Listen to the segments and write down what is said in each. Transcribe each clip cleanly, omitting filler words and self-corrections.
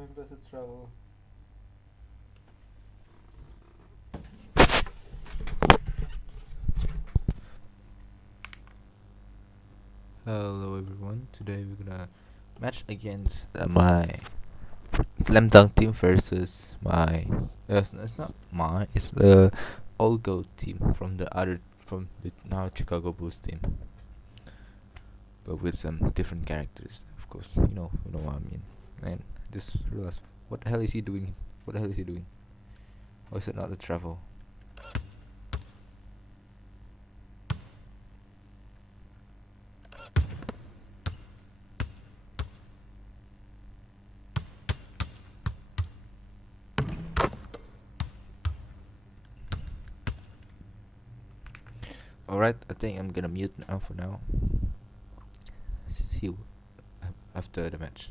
When does it travel? Hello everyone. Today we're gonna match against my Slam Dunk team versus my it's not my, it's the All Goat team from the now Chicago Bulls team, but with some different characters, of course. You know what I mean. And just realize, what the hell is he doing? What the hell is he doing? Or is it not the travel? Alright, I think I'm gonna mute now for now. See you after the match.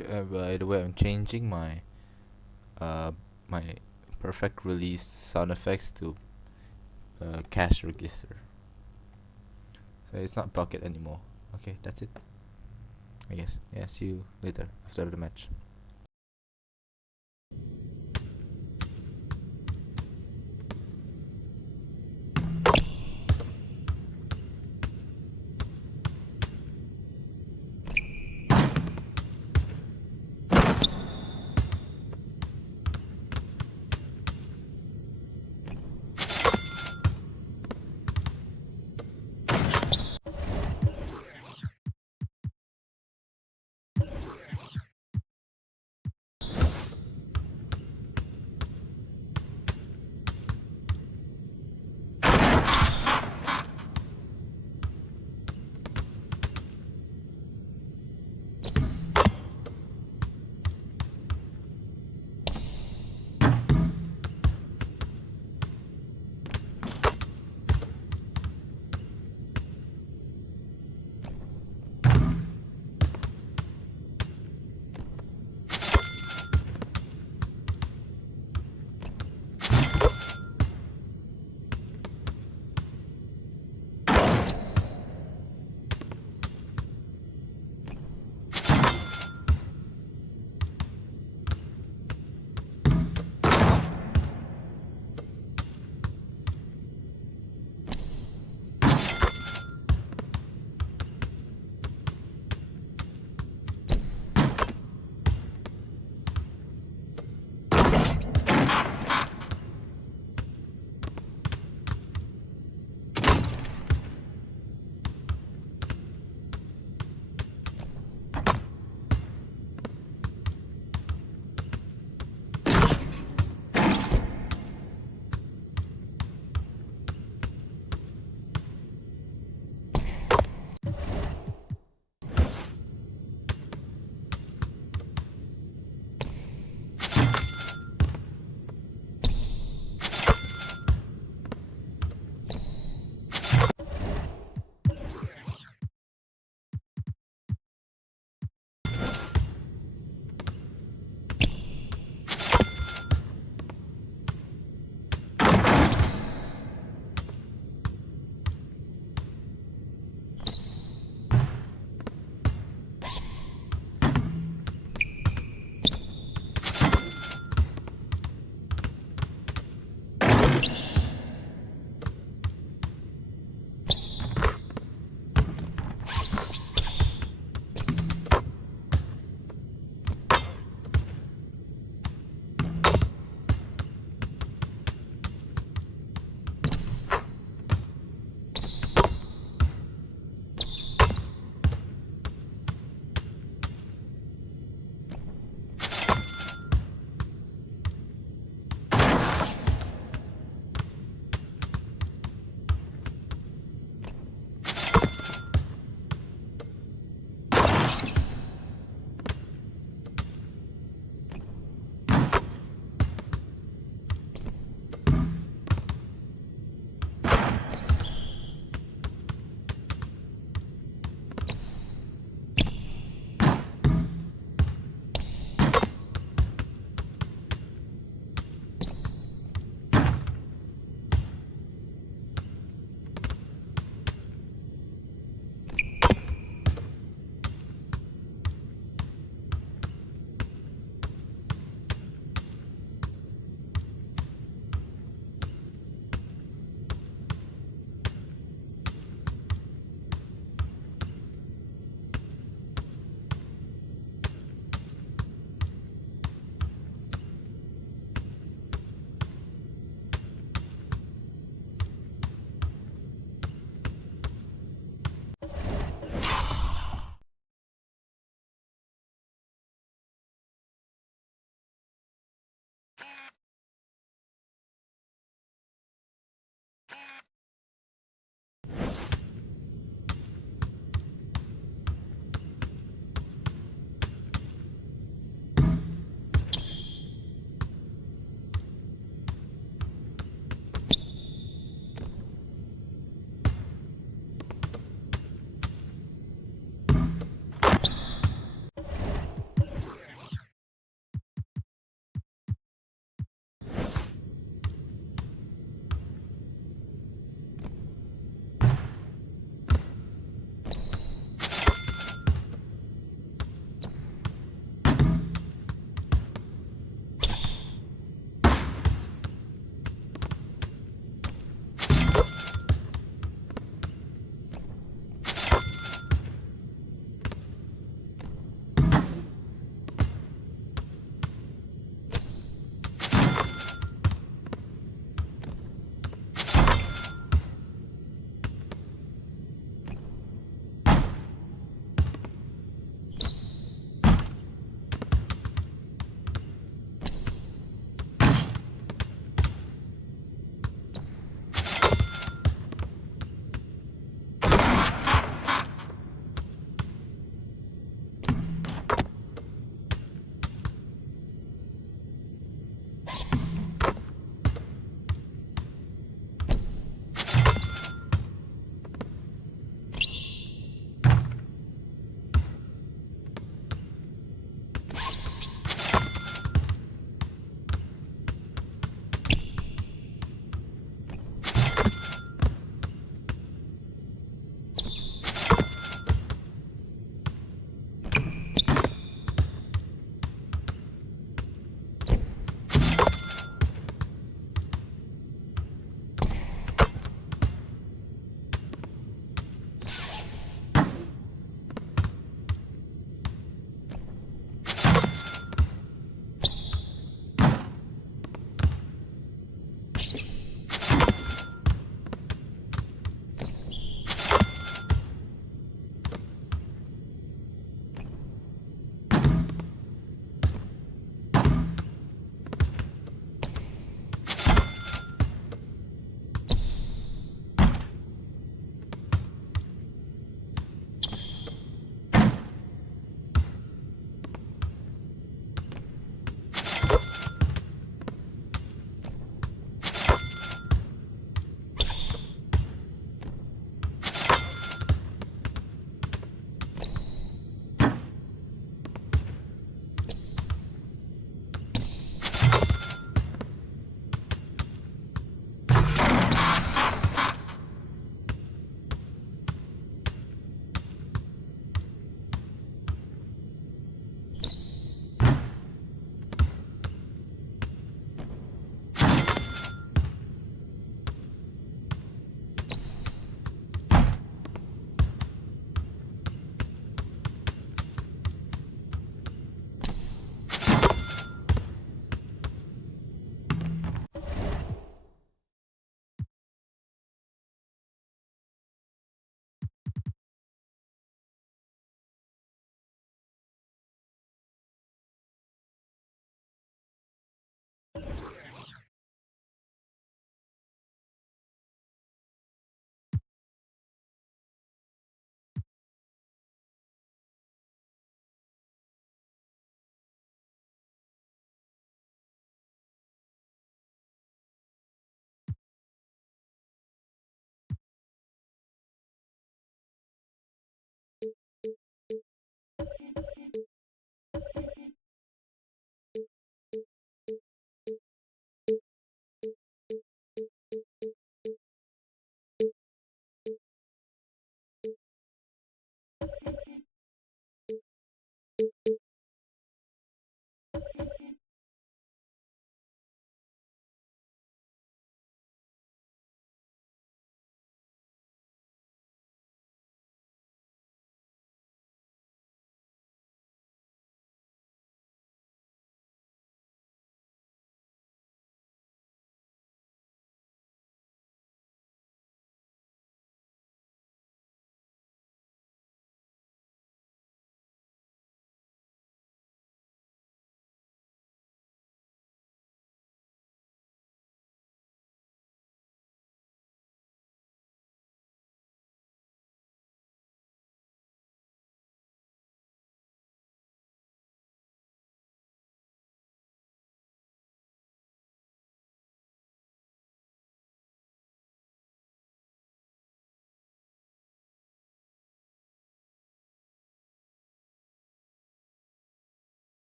Okay, by the way, I'm changing uh my perfect release sound effects to cash register. So it's not bucket anymore. Okay, that's it. I guess. Yeah, see you later after the match.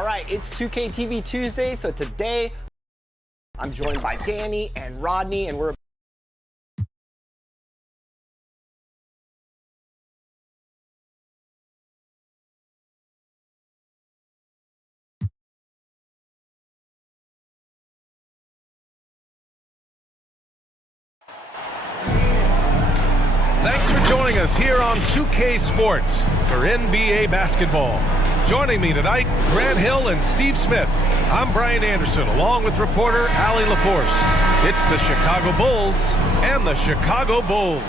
All right, it's 2K TV Tuesday, so today I'm joined by Danny and Rodney, and we're Thanks for joining us here on 2K Sports for NBA basketball. Joining me tonight, Grant Hill and Steve Smith. I'm Brian Anderson, along with reporter Allie LaForce. It's the Chicago Bulls and the Chicago Bulls.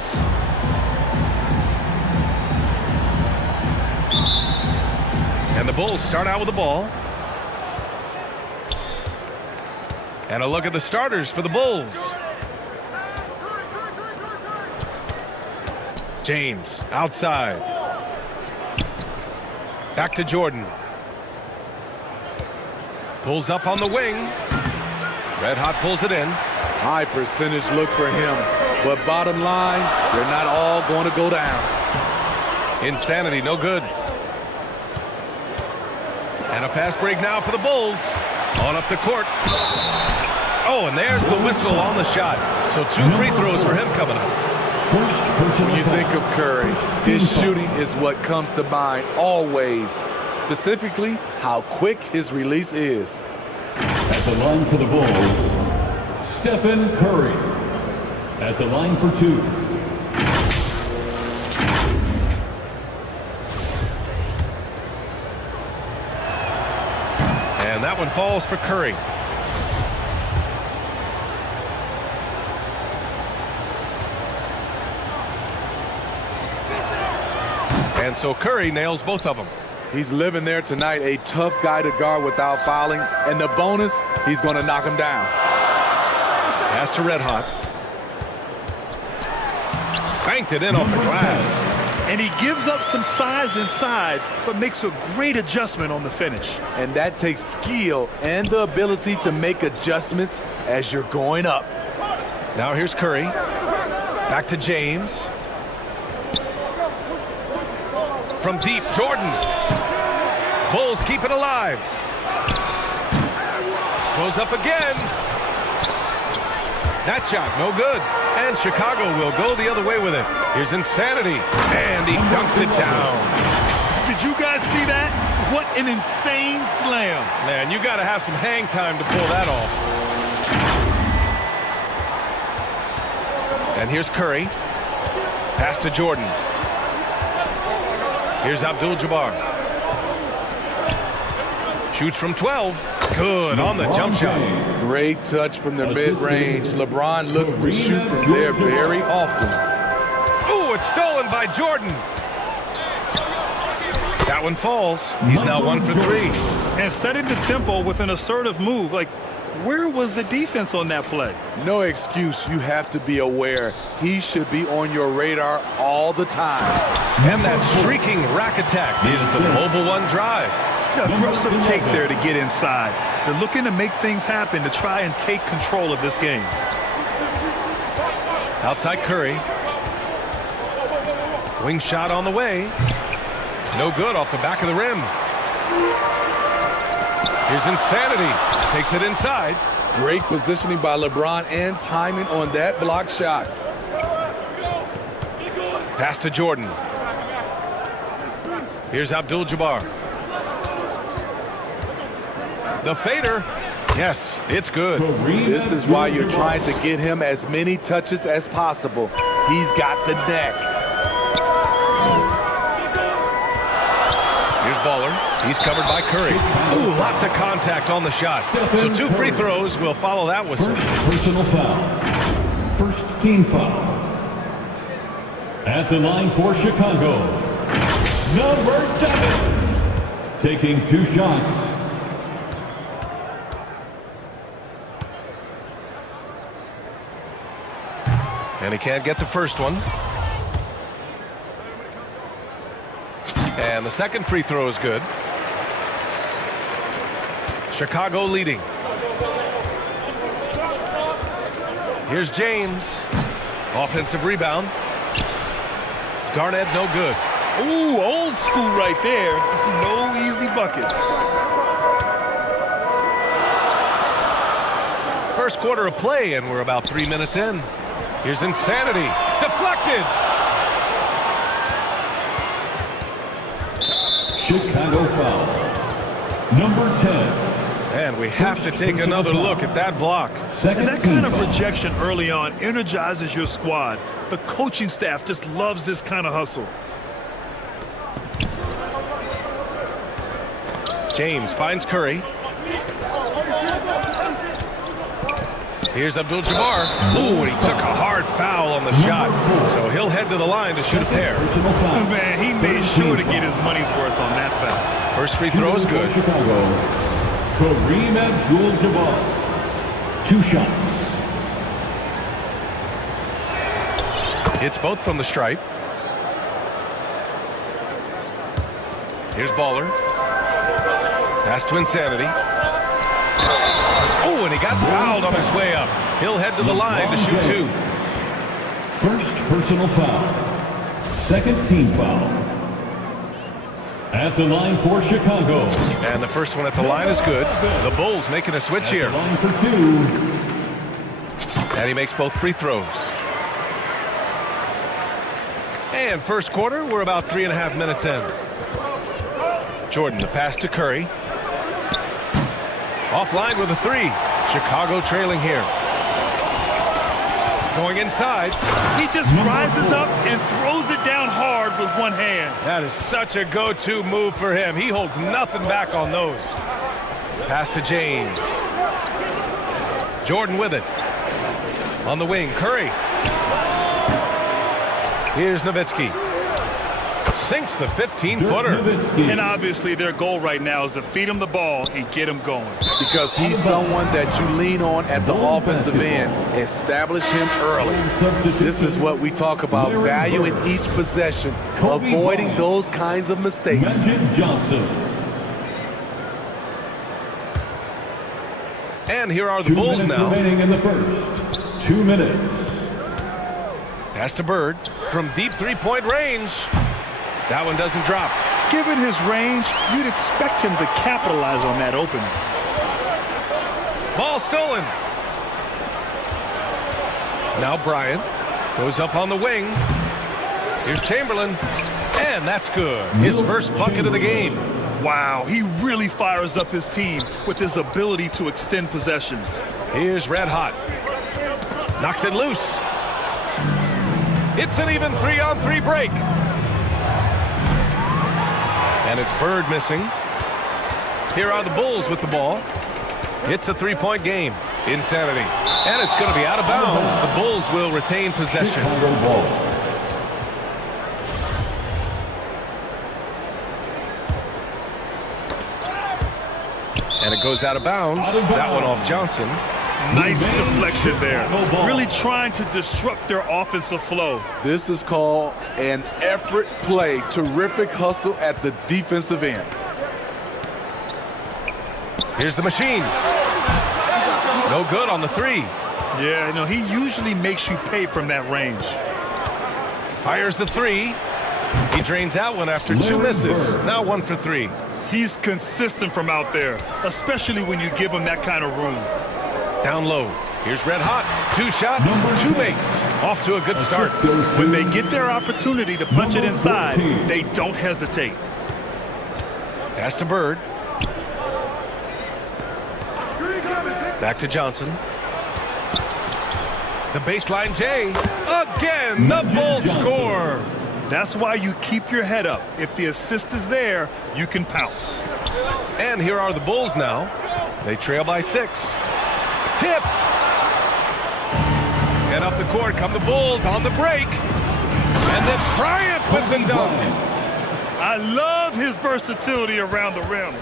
And the Bulls start out with the ball. And a look at the starters for the Bulls. James outside. Back to Jordan. Pulls up on the wing. Red Hot pulls it in. High percentage look for him. But bottom line, they're not all going to go down. Insanity, no good. And a fast break now for the Bulls. On up the court. Oh, and there's the whistle on the shot. So 2 free throws for him coming up. When you think of Curry, his shooting is what comes to mind always. Specifically, how quick his release is. At the line for the Bulls, Stephen Curry. At the line for 2. And that one falls for Curry. And so Curry nails both of them. He's living there tonight, a tough guy to guard without fouling. And the bonus, he's going to knock him down. Pass to Red Hot. Banked it in off the glass. And he gives up some size inside, but makes a great adjustment on the finish. And that takes skill and the ability to make adjustments as you're going up. Now here's Curry. Back to James. From deep, Jordan. Bulls keep it alive. Goes up again. That shot, no good. And Chicago will go the other way with it. Here's Insanity. And he dunks it down. Did you guys see that? What an insane slam. Man, you got to have some hang time to pull that off. And here's Curry. Pass to Jordan. Here's Abdul-Jabbar. Shoots from 12. Good on the jump shot. Great touch from the mid-range. LeBron looks to shoot from there very often. Oh, it's stolen by Jordan. That one falls. He's now 1 for 3. And setting the tempo with an assertive move. Like, where was the defense on that play? No excuse. You have to be aware. He should be on your radar all the time. And that streaking rack attack is the Mobile One drive. Aggressive take there to get inside. They're looking to make things happen to try and take control of this game. Outside Curry. Wing shot on the way. No good off the back of the rim. Here's Insanity. Takes it inside. Great positioning by LeBron and timing on that block shot. Pass to Jordan. Here's Abdul-Jabbar. The fader. Yes, it's good. This is why you're trying to get him as many touches as possible. He's got the neck. Here's Baller. He's covered by Curry. Ooh, lots of contact on the shot. So 2 free throws will follow that whistle. First personal foul. First team foul. At the line for Chicago, number 7. Taking 2 shots. And he can't get the first one. And the second free throw is good. Chicago leading. Here's James. Offensive rebound. Garnett, no good. Ooh, old school right there. No easy buckets. first quarter of play, and we're about 3 minutes in. Here's Insanity. Deflected. Chicago foul. Number 10. And we have to take another look at that block. Second And that kind of foul. projection early on energizes your squad. The coaching staff just loves this kind of hustle. James finds Curry. Here's Abdul-Jabbar. Ooh, and he took a hard foul on the shot. So he'll head to the line to shoot a pair. Personal foul. Man, he made sure to get his money's worth on that foul. First free throw is good. Chicago. Kareem Abdul-Jabbar. 2 shots. Hits both from the stripe. Here's Baller. Pass to Insanity. Oh, and he got fouled on his way up. He'll head to the line to shoot 2. First personal foul. Second team foul. At the line for Chicago. And the first one at the line is good. The Bulls making a switch here. Line for 2. And he makes both free throws. And first quarter, we're about 3.5 minutes in. Jordan, the pass to Curry. Offline with a 3. Chicago trailing here. Going inside. He just rises up and throws it down hard with one hand. That is such a go-to move for him. He holds nothing back on those. Pass to James. Jordan with it. On the wing, Curry. Here's Nowitzki. Sinks the 15-footer. And obviously their goal right now is to feed him the ball and get him going. Because he's someone that you lean on at the offensive end. Establish him early. This is what we talk about, value in each possession, avoiding those kinds of mistakes. Magic Johnson. And here are the 2 Bulls minutes now. remaining in the first. 2 minutes. Pass to Bird from deep three-point range. That one doesn't drop. Given his range, you'd expect him to capitalize on that opening. Ball stolen. Now Bryant goes up on the wing. Here's Chamberlain. And that's good. His first bucket of the game. Wow, he really fires up his team with his ability to extend possessions. Here's Red Hot. Knocks it loose. It's an even 3-on-3 break. And it's Bird missing. Here are the Bulls with the ball. It's a 3-point game. Insanity. And it's going to be out of bounds. The Bulls will retain possession. Chicago ball. And it goes out of bounds. That one off Johnson. Nice deflection there. Really trying to disrupt their offensive flow. This is called an effort play. Terrific hustle at the defensive end. Here's the machine. No good on the 3. Yeah, you know, he usually makes you pay from that range. Fires the 3. He drains out one after 2 misses. Now 1 for 3. He's consistent from out there, especially when you give him that kind of room. Down low. Here's Red Hot. 2 shots, 2 makes. Off to a good start. When they get their opportunity to punch it inside, they don't hesitate. Pass to Bird. Back to Johnson. The baseline J. Again, the Bulls score. That's why you keep your head up. If the assist is there, you can pounce. And here are the Bulls now. They trail by 6. Tipped. And up the court come the Bulls on the break. And then Bryant with the dunk. I love his versatility around the rim.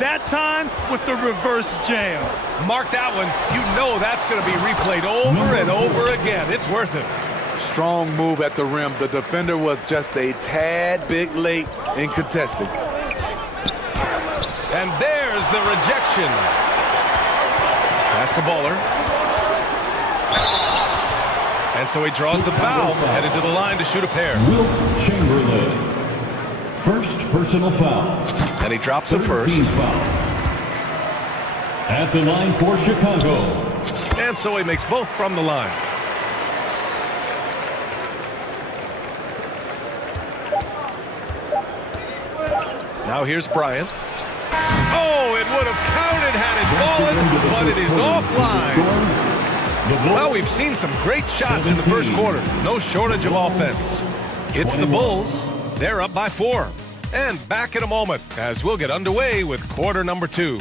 That time with the reverse jam. Mark that one. You know that's going to be replayed over and over again. It's worth it. Strong move at the rim. The defender was just a tad bit late in contesting. And there's the rejection. Pass to Baller. And so he draws the foul, headed to the line to shoot a pair. Wilt Chamberlain. First personal foul. And he drops it Third first. team foul. At the line for Chicago. And so he makes both from the line. Now here's Bryant. Oh, it would have counted had it fallen, but it is offline. Well, we've seen some great shots in the first quarter. No shortage of offense. It's the Bulls. They're up by 4. And back in a moment as we'll get underway with quarter number 2.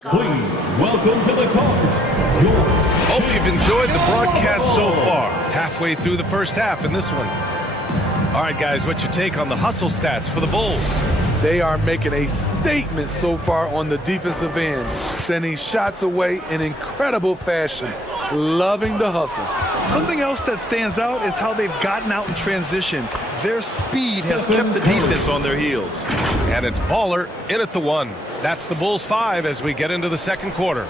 Please welcome to the court, your Hope you've enjoyed the broadcast so far. Halfway through the first half in this one. All right, guys, what's your take on the hustle stats for the Bulls? They are making a statement so far on the defensive end, sending shots away in incredible fashion. Loving the hustle. Something else that stands out is how they've gotten out in transition. Their speed has kept the defense on their heels. And it's Baller in at the 1. That's the Bulls 5 as we get into the second quarter.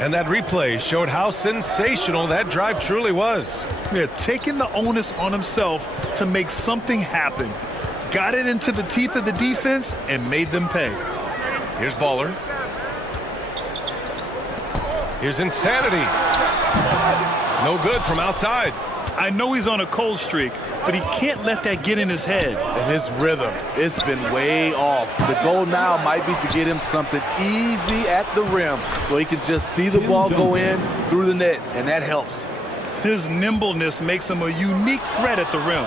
And that replay showed how sensational that drive truly was. Yeah, taking the onus on himself to make something happen. Got it into the teeth of the defense and made them pay. Here's Baller. Here's Insanity. No good from outside. I know he's on a cold streak, but he can't let that get in his head. And his rhythm, it's been way off. The goal now might be to get him something easy at the rim so he can just see the ball go in through the net, and that helps. His nimbleness makes him a unique threat at the rim.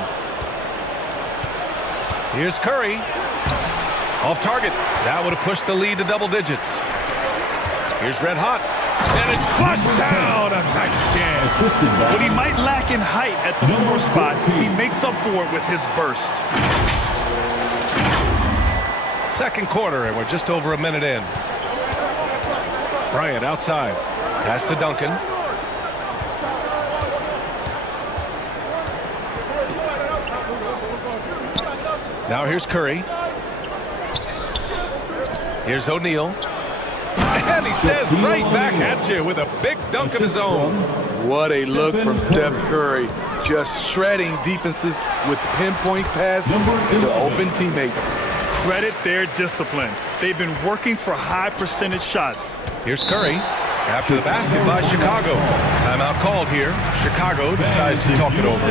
Here's Curry. Off target. That would have pushed the lead to double digits. Here's Red Hot. And it's flushed down. A nice jam. What he might lack in height at the 4 spot, he makes up for it with his burst. Second quarter, and we're just over a minute in. Bryant outside. Pass to Duncan. Now here's Curry. Here's O'Neal. And he says right back at you with a big dunk of his own. What a look from Steph Curry. Just shredding defenses with pinpoint passes to open teammates. Credit their discipline. They've been working for high percentage shots. Here's Curry. After the basket by Chicago. Timeout called here. Chicago decides to talk it over.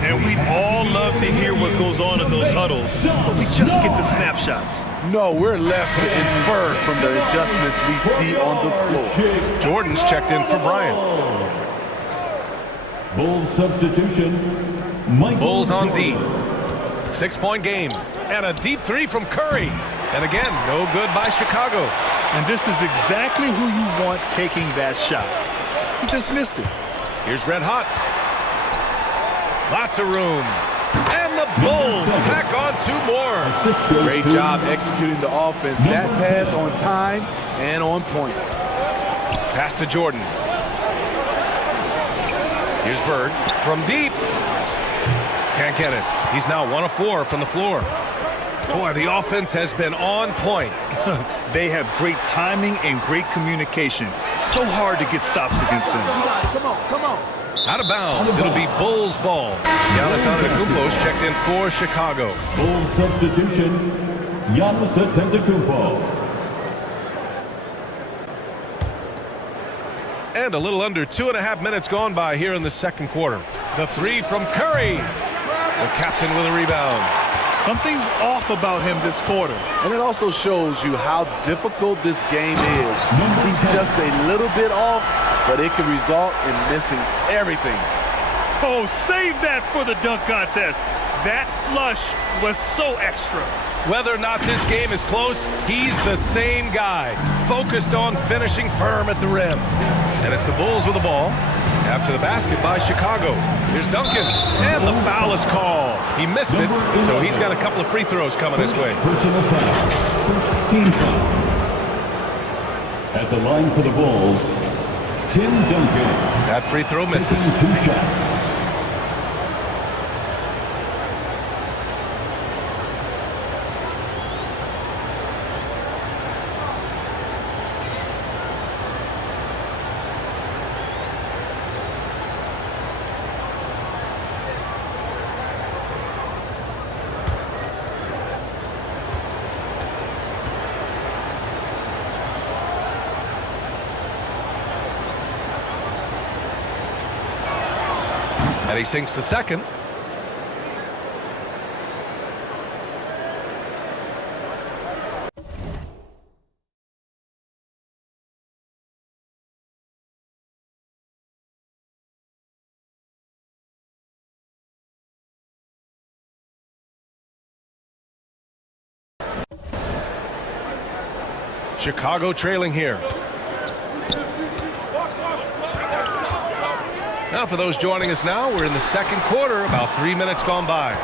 And we'd all love to hear what goes on in those huddles, but we just get the snapshots. No, we're left to infer from the adjustments we see on the floor. Jordan's checked in for Bryant. Bulls substitution, Michael Bulls on D. Jordan. 6-point game. And a deep 3 from Curry. And again, no good by Chicago. And this is exactly who you want taking that shot. He just missed it. Here's Red Hot. Lots of room. And the Bulls tack on 2 more. Great job executing the offense. That pass on time and on point. Pass to Jordan. Here's Bird from deep. Can't get it. He's now 1 of 4 from the floor. Boy, the offense has been on point. They have great timing and great communication. So hard to get stops against them. Out of bounds. It'll be Bulls ball. Giannis Antetokounmpo is checked in for Chicago. Bulls substitution, Giannis Antetokounmpo. And a little under 2.5 minutes gone by here in the second quarter. The 3 from Curry. The captain with a rebound. Something's off about him this quarter. And it also shows you how difficult this game is. He's just a little bit off, but it can result in missing everything. Oh, save that for the dunk contest. That flush was so extra. Whether or not this game is close, he's the same guy, focused on finishing firm at the rim. And it's the Bulls with the ball. After the basket by Chicago. Here's Duncan, and the foul is called. He missed it, so he's got a couple of free throws coming his way. Personal foul. First team foul. At the line for the Bulls, Tim Duncan. That free throw misses. Taking 2 shots. And he sinks the second. Chicago trailing here. Now for those joining us now, we're in the second quarter, about 3 minutes gone by.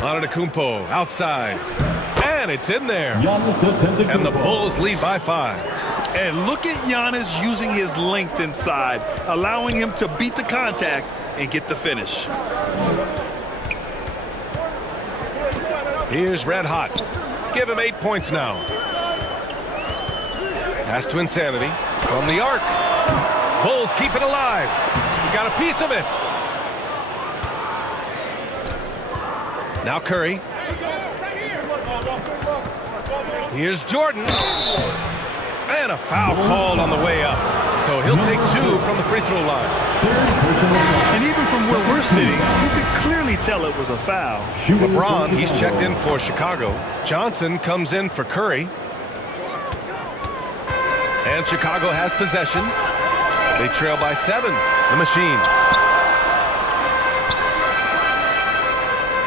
Antetokounmpo outside, and it's in there. And the Bulls lead by 5. And look at Giannis using his length inside, allowing him to beat the contact and get the finish. Here's Red Hot. Give him 8 points now. Pass to Insanity from the arc. Bulls keep it alive. He got a piece of it. Now Curry. Here's Jordan. And a foul called on the way up. So he'll take 2 from the free throw line. And even from where we're sitting, you can clearly tell it was a foul. LeBron, he's checked in for Chicago. Johnson comes in for Curry. And Chicago has possession. They trail by 7. The Machine.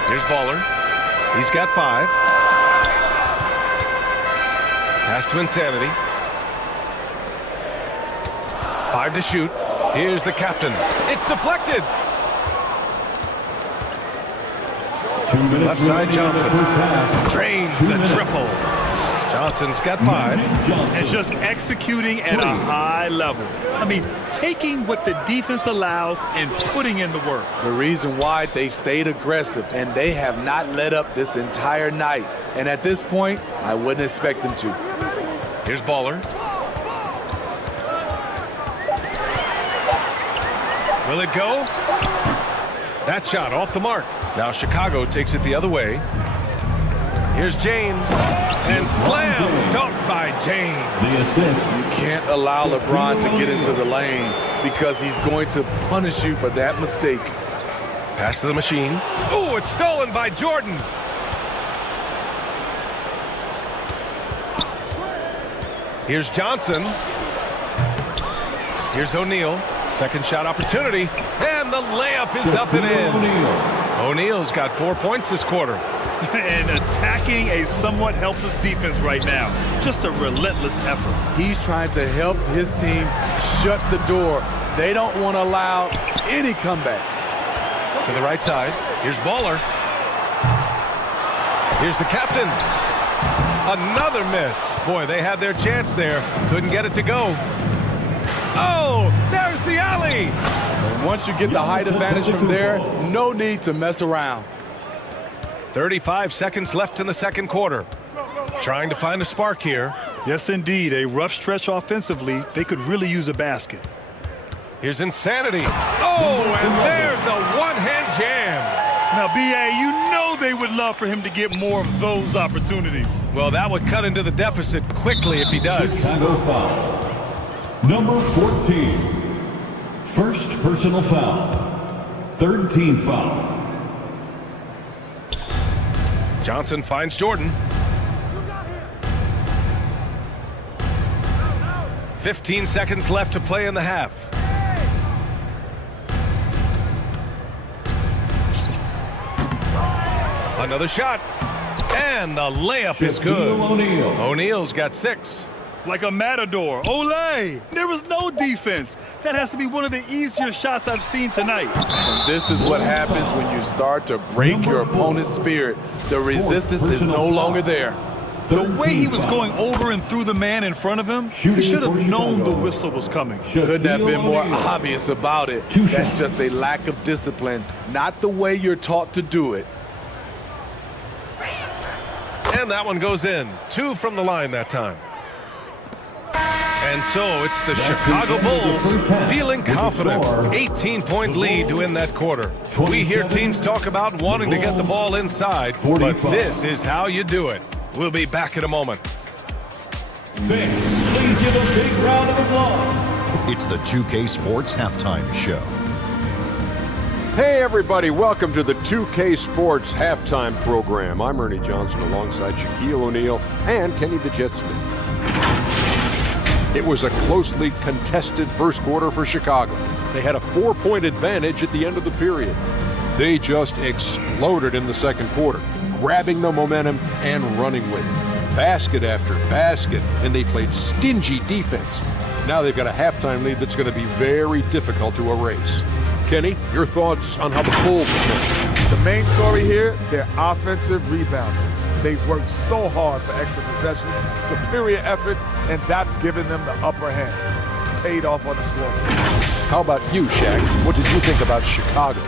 Here's Baller. He's got 5. Pass to Insanity. 5 to shoot. Here's the captain. It's deflected. Left side Johnson. Drains the triple. Johnson's got 5. And just executing at a high level. I mean, taking what the defense allows and putting in the work. The reason why they've stayed aggressive and they have not let up this entire night. And at this point, I wouldn't expect them to. Here's Baller. Will it go? That shot off the mark. Now Chicago takes it the other way. Here's James. And slam dunked by James. The assist. You can't allow LeBron to get into the lane because he's going to punish you for that mistake. Pass to the Machine. Oh, it's stolen by Jordan. Here's Johnson. Here's O'Neal. Second shot opportunity. And the layup is up and in. O'Neal's got 4 points this quarter. And attacking a somewhat helpless defense right now. Just a relentless effort. He's trying to help his team shut the door. They don't want to allow any comebacks. To the right side. Here's Baller. Here's the captain. Another miss. Boy, they had their chance there. Couldn't get it to go. Oh, there's the alley. And once you get the height advantage from there, no need to mess around. 35 seconds left in the second quarter. Trying to find a spark here. Yes, indeed. A rough stretch offensively. They could really use a basket. Here's Insanity. Oh, and there's a one-hand jam. Now, B.A., you know they would love for him to get more of those opportunities. Well, that would cut into the deficit quickly if he does. Chicago foul. Number 14. First personal foul. Third team foul. Johnson finds Jordan. 15 seconds left to play in the half. Another shot. And the layup is good. O'Neal's got 6. Like a matador. Olay! There was no defense. That has to be one of the easier shots I've seen tonight. And this is what happens when you start to break your opponent's spirit. The resistance is no longer there. The way he was going over and through the man in front of him, he should have known the whistle was coming. Couldn't have been more obvious about it. That's just a lack of discipline, not the way you're taught to do it. And that one goes in. 2 from the line that time. And so it's the Chicago Bulls feeling confident. 18-point lead to win that quarter. We hear teams talk about wanting to get the ball inside, but this is how you do it. We'll be back in a moment. Please give a big round of applause It's the 2K Sports Halftime Show. Hey everybody, welcome to the 2K Sports Halftime Program. I'm Ernie Johnson alongside Shaquille O'Neal and Kenny the Jet Smith. It was a closely contested first quarter for Chicago. They had a 4-point advantage at the end of the period. They just exploded in the second quarter, grabbing the momentum and running with it. Basket after basket, and they played stingy defense. Now they've got a halftime lead that's going to be very difficult to erase. Kenny, your thoughts on how the Bulls played? The main story here, their offensive rebounding. They've worked so hard for extra possession, superior effort, and that's given them the upper hand. Paid off on the scoreboard. How about you, Shaq? What did you think about Chicago?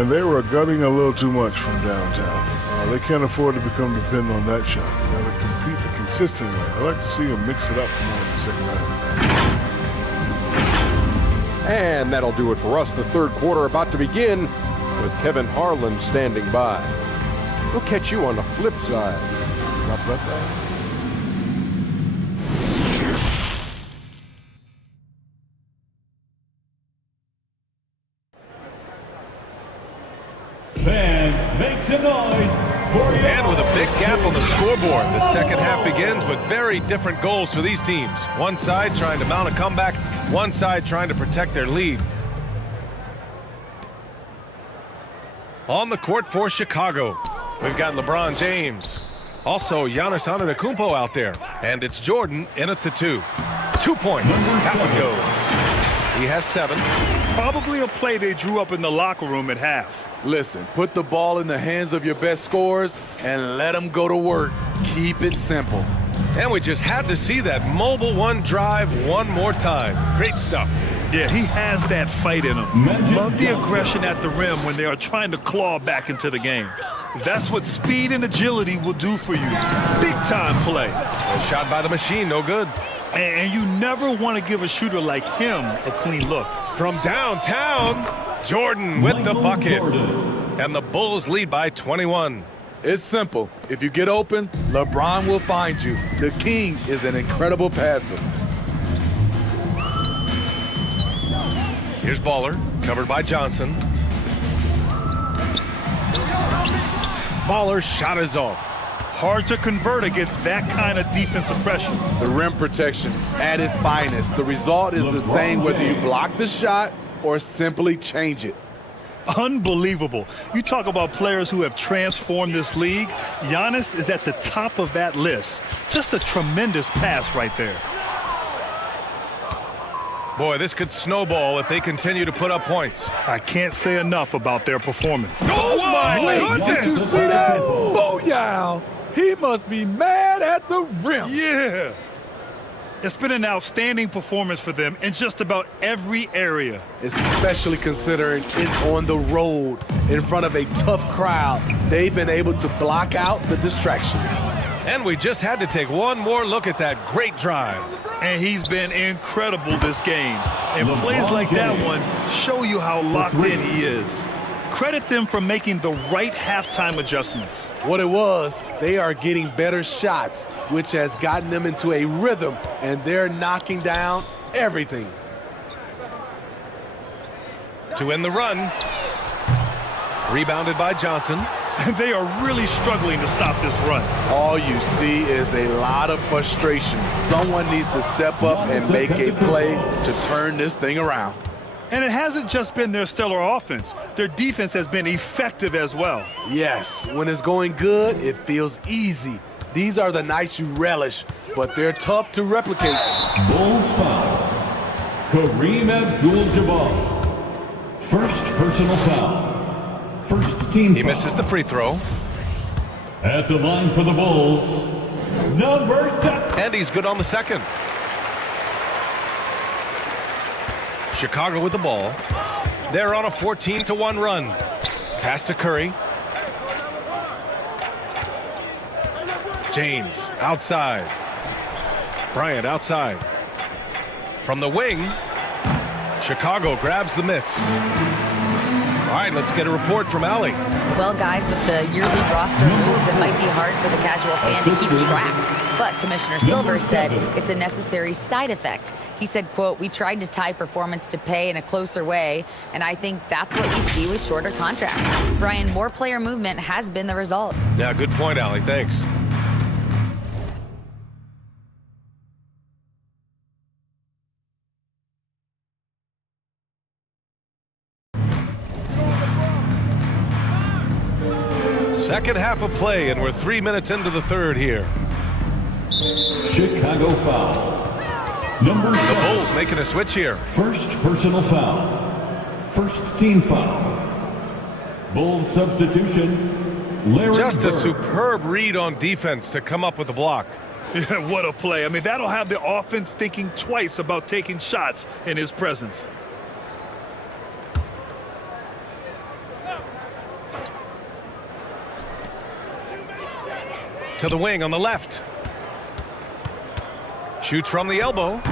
And they were gutting a little too much from downtown. They can't afford to become dependent on that shot. They got to compete the consistent way. I like to see them mix it up more in the second half. And that'll do it for us. The third quarter about to begin with Kevin Harlan standing by. We'll catch you on the flip side. Fans, make some noise for you. And with a big gap on the scoreboard, the second half begins with very different goals for these teams. One side trying to mount a comeback, one side trying to protect their lead. On the court for Chicago, we've got LeBron James. Also, Giannis Antetokounmpo out there. And it's Jordan in at the 2. 2 points. That one goes. He has 7. Probably a play they drew up in the locker room at half. Listen, put the ball in the hands of your best scorers and let them go to work. Keep it simple. And we just had to see that mobile one drive one more time. Great stuff. Yeah, he has that fight in him. Love the aggression at the rim when they are trying to claw back into the game. That's what speed and agility will do for you. Big-time play. Shot by the machine, no good. And you never want to give a shooter like him a clean look. From downtown, Jordan with the bucket. And the Bulls lead by 21. It's simple. If you get open, LeBron will find you. The King is an incredible passer. Here's Baller, covered by Johnson. Baller's shot is off. Hard to convert against that kind of defensive pressure. The rim protection at its finest. The result is the same whether you block the shot or simply change it. Unbelievable. You talk about players who have transformed this league. Giannis is at the top of that list. Just a tremendous pass right there. Boy, this could snowball if they continue to put up points. I can't say enough about their performance. Oh my goodness! Did you see that? Booyah! He must be mad at the rim. Yeah. It's been an outstanding performance for them in just about every area. Especially considering it's on the road in front of a tough crowd. They've been able to block out the distractions. And we just had to take one more look at that great drive. And he's been incredible this game. And plays like that one show you how locked in he is. Credit them for making the right halftime adjustments. What it was, they are getting better shots, which has gotten them into a rhythm, and they're knocking down everything. To end the run, rebounded by Johnson. And they are really struggling to stop this run. All you see is a lot of frustration. Someone needs to step up and make a play to turn this thing around. And it hasn't just been their stellar offense. Their defense has been effective as well. Yes, when it's going good, it feels easy. These are the nights you relish, but they're tough to replicate. Bulls foul. Kareem Abdul-Jabbar. First personal foul. First team He misses the free throw. At the line for the Bulls, number 7. And he's good on the second. Chicago with the ball. They're on a 14-1 run. Pass to Curry. James outside. Bryant outside. From the wing, Chicago grabs the miss. All right, let's get a report from Allie. Well, guys, with the yearly roster moves, it might be hard for the casual fan to keep track. But Commissioner Silver said it's a necessary side effect. He said, quote, "We tried to tie performance to pay in a closer way, and I think that's what you see with shorter contracts." Brian, more player movement has been the result. Yeah, good point, Allie. Thanks. Second half of play, and we're 3 minutes into the third here. Chicago foul. Number The 7. Bulls making a switch here. First personal foul. First team foul. Bulls substitution. Larry Just a Bird. superb read on defense to come up with the block. Yeah, what a play. I mean, that'll have the offense thinking twice about taking shots in his presence. To the wing on the left. Shoots from the elbow.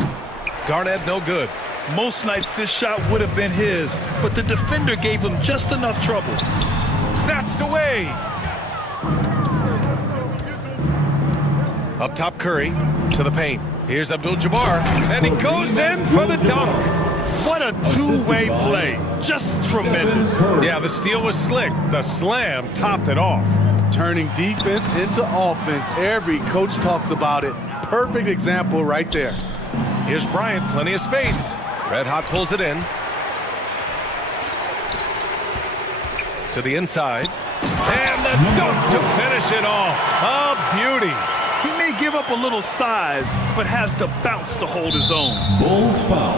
Garnett no good. Most nights this shot would have been his, but the defender gave him just enough trouble. Snatched away. Up top, Curry to the paint. Here's Abdul-Jabbar, and he goes in for the dunk. What a two-way play. Just tremendous. Yeah, the steal was slick. The slam topped it off. Turning defense into offense. Every coach talks about it. Perfect example right there. Here's Bryant, plenty of space. Red Hot pulls it in. To the inside. And the dunk to finish it off. A beauty. He may give up a little size, but has the bounce to hold his own. Bulls foul.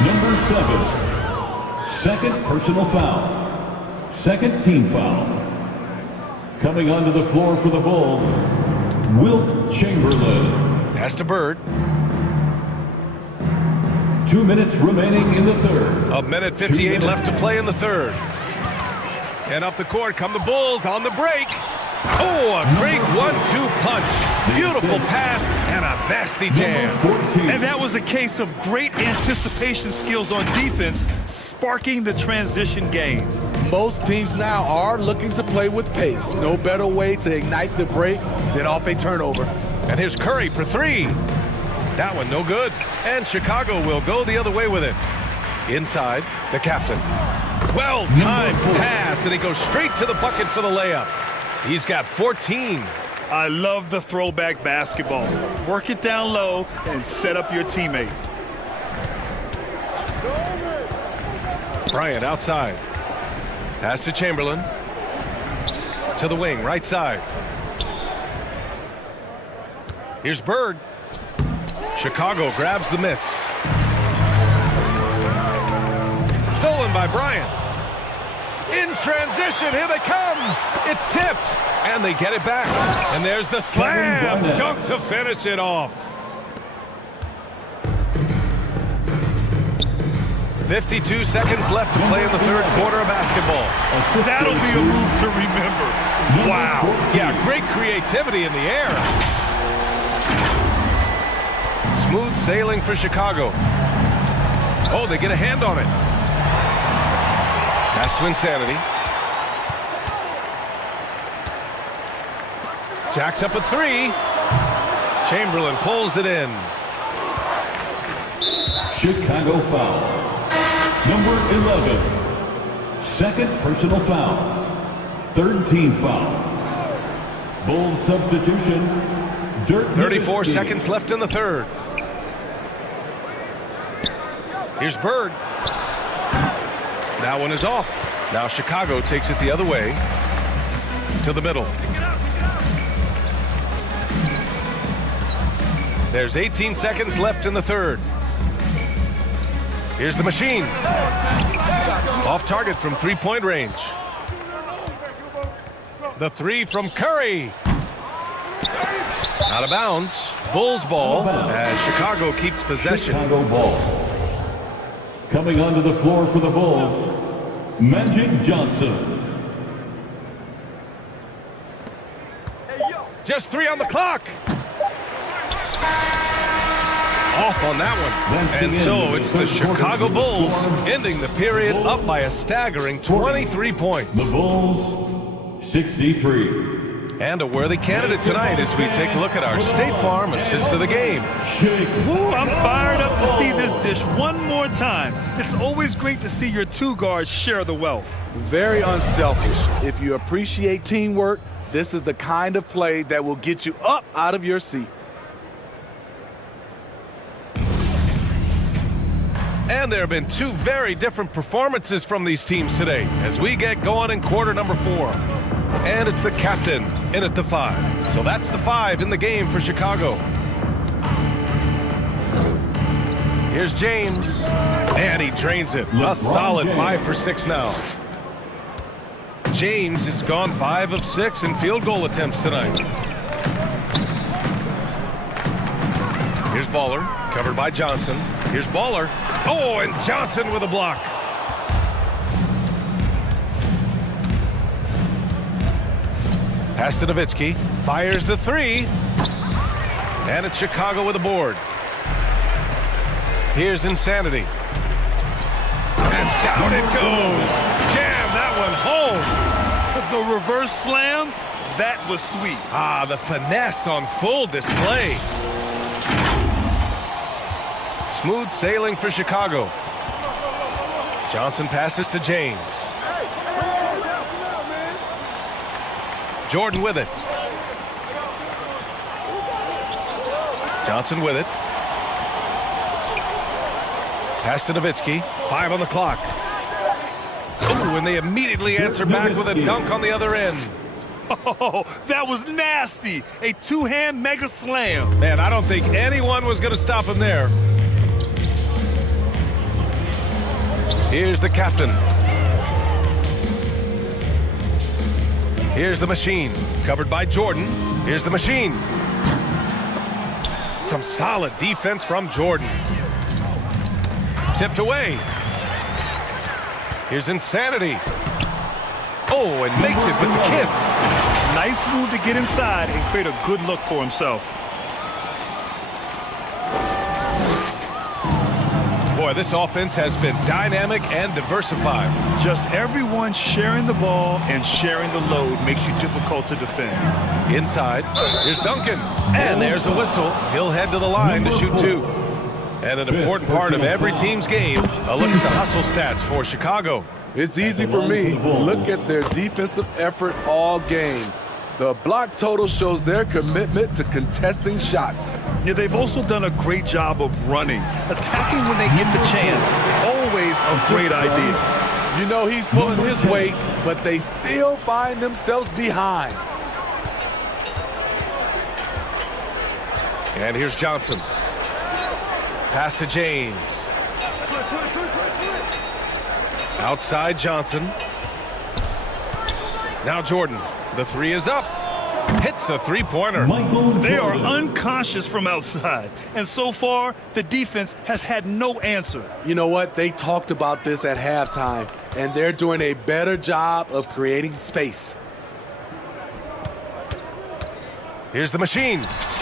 Number 7. Second personal foul. Second team foul. Coming onto the floor for the Bulls, Wilt Chamberlain. Pass to Bird. 2 minutes remaining in the third. A minute 58 left to play in the third. And up the court come the Bulls on the break. Oh, a great 1-2 punch. Beautiful pass and a nasty jam. And that was a case of great anticipation skills on defense, sparking the transition game. Most teams now are looking to play with pace. No better way to ignite the break than off a turnover. And here's Curry for three. That one no good. And Chicago will go the other way with it. Inside, the captain. Well-timed pass, and he goes straight to the bucket for the layup. He's got 14. I love the throwback basketball. Work it down low and set up your teammate. Bryant outside. Pass to Chamberlain. To the wing, right side. Here's Bird. Chicago grabs the miss. Stolen by Bryant. In transition, here they come. It's tipped, and they get it back. And there's the slam dunk to finish it off. 52 seconds left to play in the third quarter of basketball. That'll be a move to remember. Wow. Yeah, great creativity in the air. Smooth sailing for Chicago. Oh, they get a hand on it. Pass to Insanity. Jacks up a three. Chamberlain pulls it in. Chicago foul. Number 11. Second personal foul. Third team foul. Bulls substitution. Dirk 34 Nowitzki. seconds left in the third. Here's Bird. That one is off. Now Chicago takes it the other way to the middle. There's 18 seconds left in the third. Here's the machine. Off target from three-point range. The three from Curry. Out of bounds. Bulls ball as Chicago keeps possession. Chicago ball. Coming onto the floor for the Bulls, Magic Johnson. Just three on the clock. Off on that one. And so it's the Chicago Bulls ending the period up by a staggering 23 points. The Bulls, 63. And a worthy candidate tonight as we take a look at our State Farm assist of the game. Ooh, I'm fired up to see this dish one more time. It's always great to see your two guards share the wealth. Very unselfish. If you appreciate teamwork, this is the kind of play that will get you up out of your seat. And there have been two very different performances from these teams today as we get going in quarter number 4. And it's the captain in at the 5. So that's the 5 in the game for Chicago. Here's James. And he drains it. A solid 5 for 6 now. James has gone 5 of 6 in field goal attempts tonight. Here's Baller, covered by Johnson. Here's Baller. Oh, and Johnson with a block. Pass to Nowitzki. Fires the 3. And it's Chicago with a board. Here's Insanity. And down it goes. Jam that one home. The reverse slam, that was sweet. Ah, the finesse on full display. Smooth sailing for Chicago. Johnson passes to James. Jordan with it. Johnson with it. Pass to Nowitzki. 5 on the clock. Ooh, and they immediately answer back with a dunk on the other end. Oh, that was nasty. A two-hand mega slam. Man, I don't think anyone was going to stop him there. Here's the captain. Here's the machine, covered by Jordan. Here's the machine. Some solid defense from Jordan. Tipped away. Here's Insanity. Oh, and makes it with the kiss. Nice move to get inside and create a good look for himself. Boy, this offense has been dynamic and diversified. Just everyone sharing the ball and sharing the load makes you difficult to defend. Inside, here's Duncan. And there's a whistle. He'll head to the line to shoot 2. And an important part of every team's game, a look at the hustle stats for Chicago. It's easy for me. Look at their defensive effort all game. The block total shows their commitment to contesting shots. Yeah, they've also done a great job of running. Attacking when they get the chance, always a great idea. You know he's pulling his weight, but they still find themselves behind. And here's Johnson. Pass to James. Outside Johnson. Now Jordan. The 3 is up. Hits a 3-pointer. They are unconscious from outside. And so far, the defense has had no answer. You know what? They talked about this at halftime, and they're doing a better job of creating space. Here's the machine.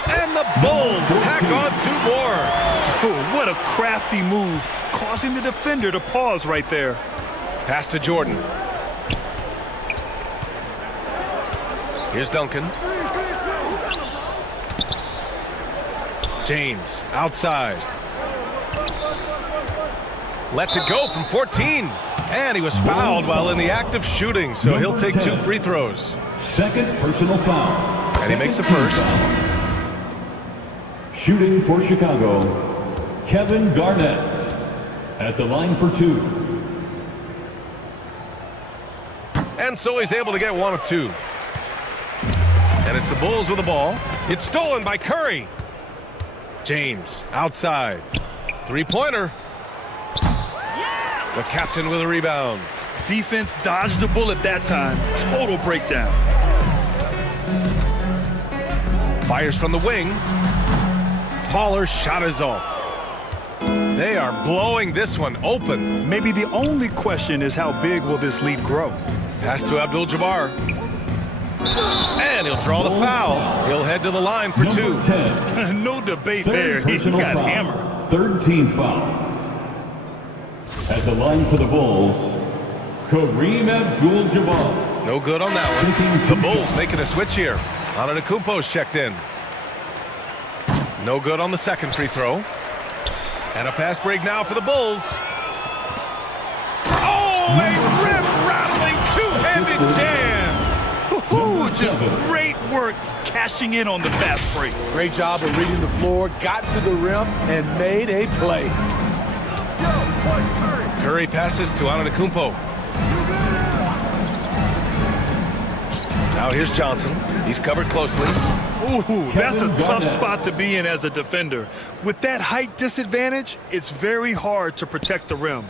And the Bulls tack on 2 more. Oh, what a crafty move, causing the defender to pause right there. Pass to Jordan. Here's Duncan. James outside. Lets it go from 14. And he was fouled while in the act of shooting, so he'll take 2 free throws. Second personal foul. And he makes the first. Shooting for Chicago, Kevin Garnett at the line for 2. And so he's able to get 1 of 2. And it's the Bulls with the ball. It's stolen by Curry. James outside. 3-pointer. The captain with a rebound. Defense dodged a bullet that time. Total breakdown. Fires from the wing. Baller's shot is off. They are blowing this one open. Maybe the only question is how big will this lead grow? Pass to Abdul-Jabbar. And he'll draw the foul. He'll head to the line for 2. No debate there. He got hammered. Third team foul. At the line for the Bulls, Kareem Abdul-Jabbar. No good on that one. The Bulls making a switch here. Antetokounmpo's checked in. No good on the second free throw. And a fast break now for the Bulls. Oh, a rim-rattling two-handed jam. Ooh, just great work cashing in on the fast break. Great job of reading the floor, got to the rim, and made a play. Curry passes to Antetokounmpo. Now here's Johnson. He's covered closely. Ooh, that's a tough spot to be in as a defender. With that height disadvantage, it's very hard to protect the rim.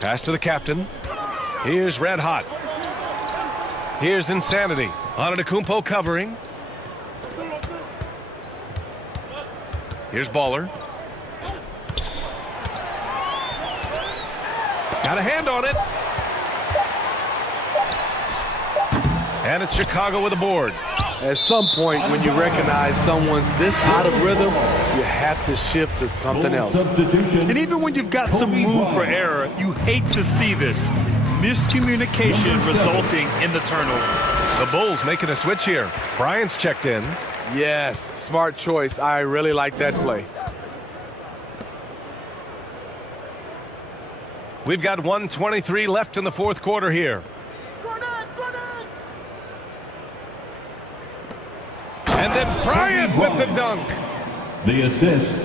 Pass to the captain. Here's Red Hot. Here's Insanity. Antetokounmpo covering. Here's Baller. Got a hand on it. And it's Chicago with a board. At some point, when you recognize someone's this out of rhythm, you have to shift to something else. And even when you've got some room for error, you hate to see this. Miscommunication resulting in the turnover. The Bulls making a switch here. Bryant's checked in. Yes, smart choice. I really like that play. We've got 1:23 left in the fourth quarter here. And then Bryant with the dunk. The assist,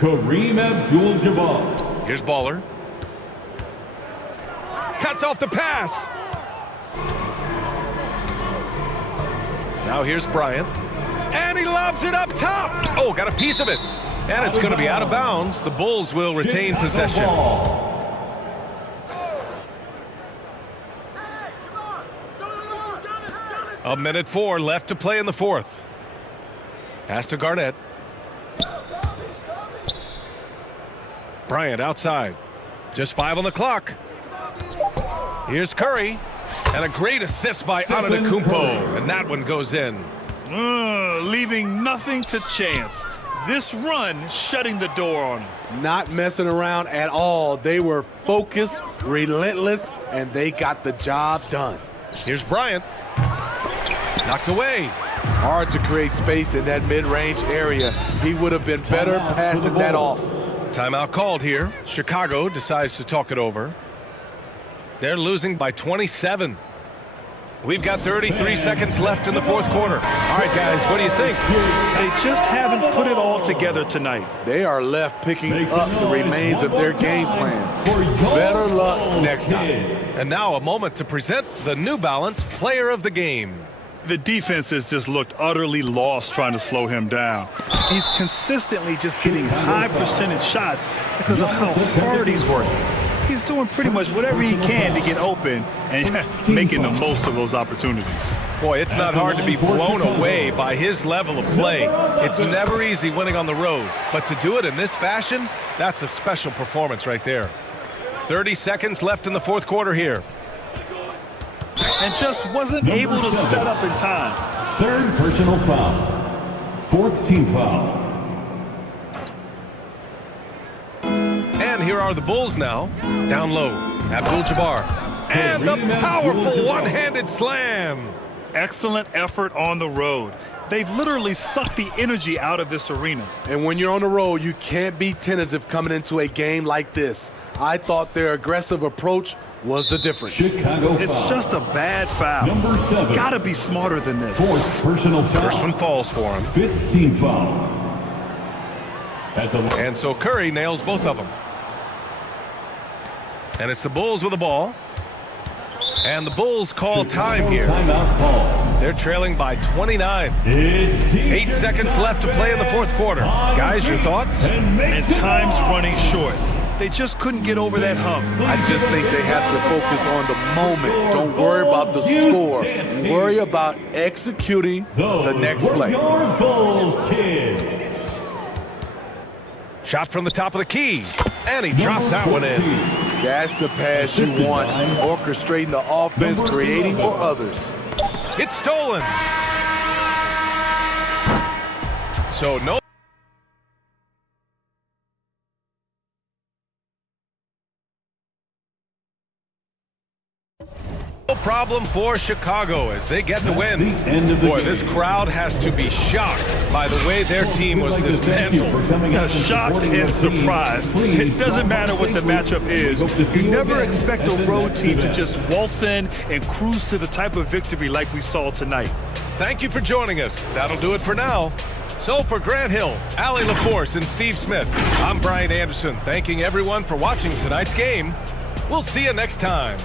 Kareem Abdul-Jabbar. Here's Baller. Cuts off the pass. Now here's Bryant. And he lobs it up top. Oh, got a piece of it. And it's going to be out of bounds. The Bulls will retain possession. A minute 4 left to play in the fourth. Pass to Garnett. Bryant outside. Just 5 on the clock. Here's Curry. And a great assist by Antetokounmpo. And that one goes in. Leaving nothing to chance. This run shutting the door on him. Not messing around at all. They were focused, relentless, and they got the job done. Here's Bryant. Knocked away. Hard to create space in that mid-range area. He would have been better passing that off. Timeout called here. Chicago decides to talk it over. They're losing by 27. We've got 33 seconds left in the fourth quarter. All right, guys, what do you think? They just haven't put it all together tonight. They are left picking up the remains of their game plan. Better luck next time. And now a moment to present the New Balance Player of the Game. The defense has just looked utterly lost trying to slow him down. He's consistently just getting high percentage shots because of how hard he's working. He's doing pretty much whatever he can to get open and making the most of those opportunities. Boy, it's not hard to be blown away by his level of play. It's never easy winning on the road, but to do it in this fashion, that's a special performance right there. 30 seconds left in the fourth quarter here. And just wasn't able to set up in time. Third personal foul. Fourth team foul. And here are the Bulls now. Down low, Abdul-Jabbar. And the powerful one-handed slam. Excellent effort on the road. They've literally sucked the energy out of this arena. And when you're on the road, you can't be tentative coming into a game like this. I thought their aggressive approach was the difference. Chicago It's foul. just a bad foul. Number 7. Gotta be smarter than this. Fourth personal foul. First one falls for him. Fifth team foul. At the And so Curry nails both of them. And it's the Bulls with the ball. And the Bulls call time here. Timeout call. They're trailing by 29. It's 8 seconds left to play in the fourth quarter. Guys, your thoughts? And time's running short. They just couldn't get over that hump. I just think they have to focus on the moment. Don't worry about the score. Worry about executing the next play. Your Bulls kids. Shot from the top of the key. And he drops that one in. That's the pass you want. Orchestrating the offense, creating for others. It's stolen. So no. No problem for Chicago as they get the win. the end of the Boy, game. this crowd has to be shocked by the way their team was We'd like to thank you dismantled. for coming out and Shocked supporting and your team. surprised. Please It doesn't drop matter off what the Facebook. matchup is. Hope to see You you never again expect at a the road next team to event. just waltz in and cruise to the type of victory like we saw tonight. Thank you for joining us. That'll do it for now. So for Grant Hill, Allie LaForce, and Steve Smith, I'm Brian Anderson, thanking everyone for watching tonight's game. We'll see you next time.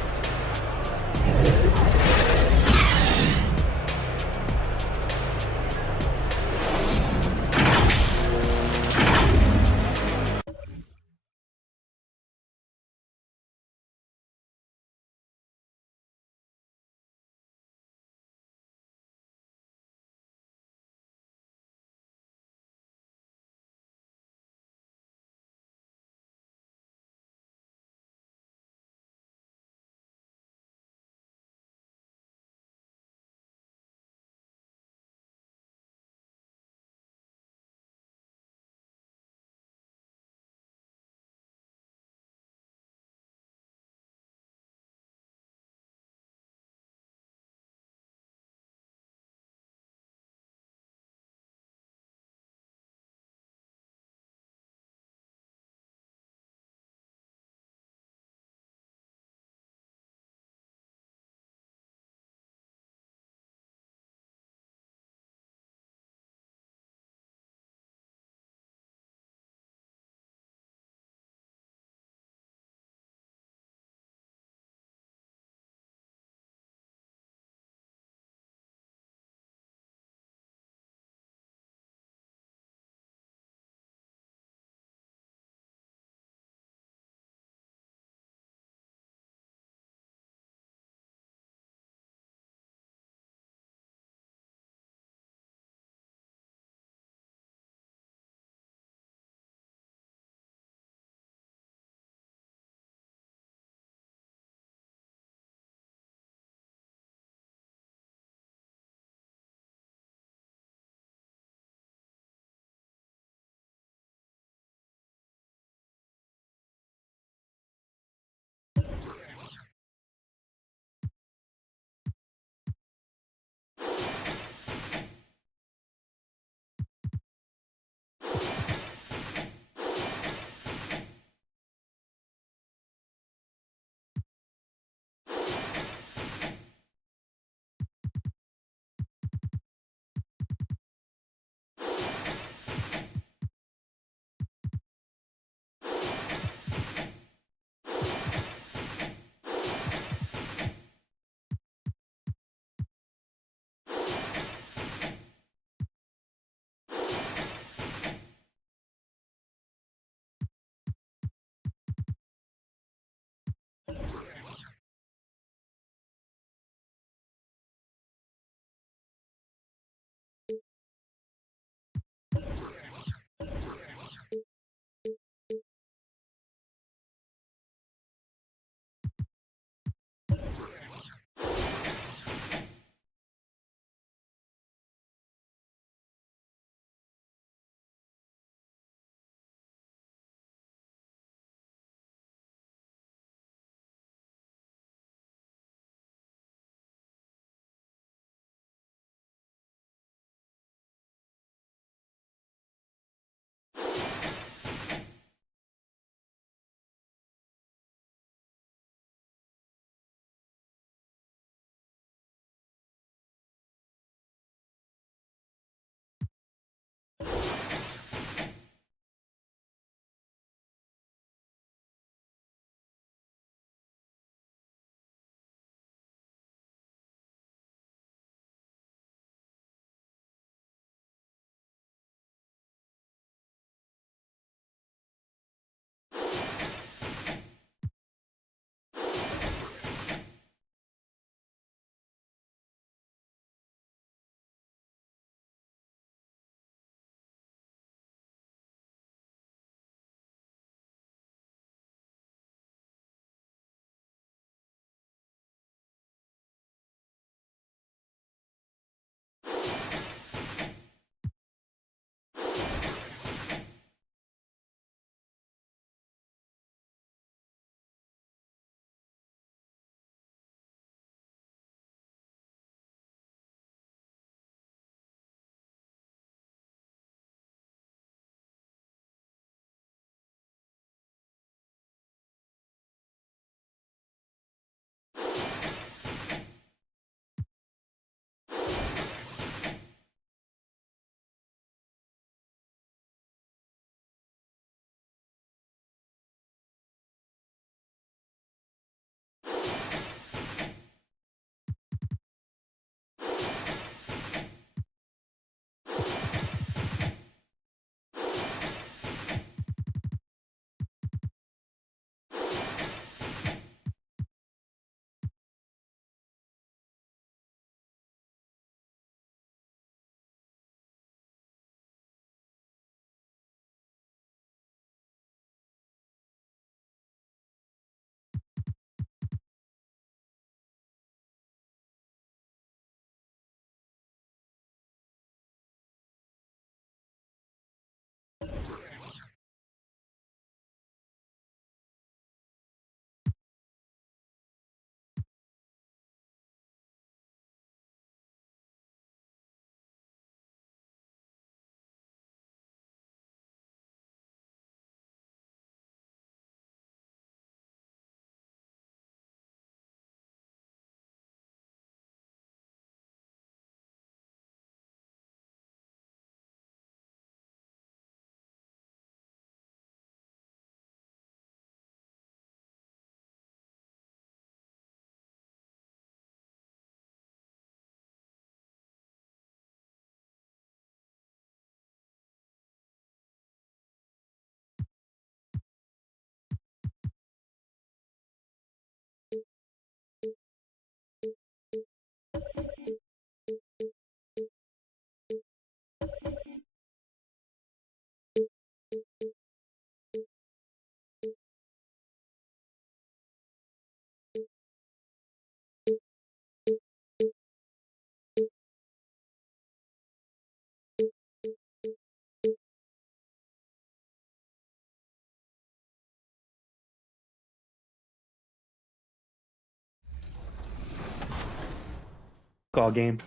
Call game.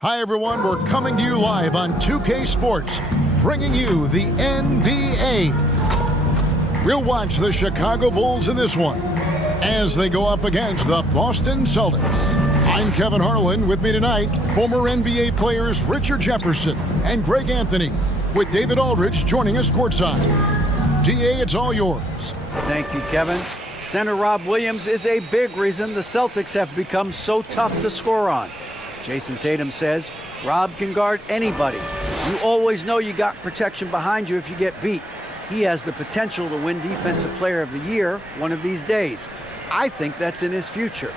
Hi, everyone. We're coming to you live on 2K Sports, bringing you the NBA. We'll watch the Chicago Bulls in this one as they go up against the Boston Celtics. I'm Kevin Harlan. With me tonight, former NBA players Richard Jefferson and Greg Anthony, with David Aldridge joining us courtside. DA, it's all yours. Thank you, Kevin. Center Rob Williams is a big reason the Celtics have become so tough to score on. Jason Tatum says Rob can guard anybody. You always know you got protection behind you if you get beat. He has the potential to win Defensive Player of the Year one of these days. I think that's in his future.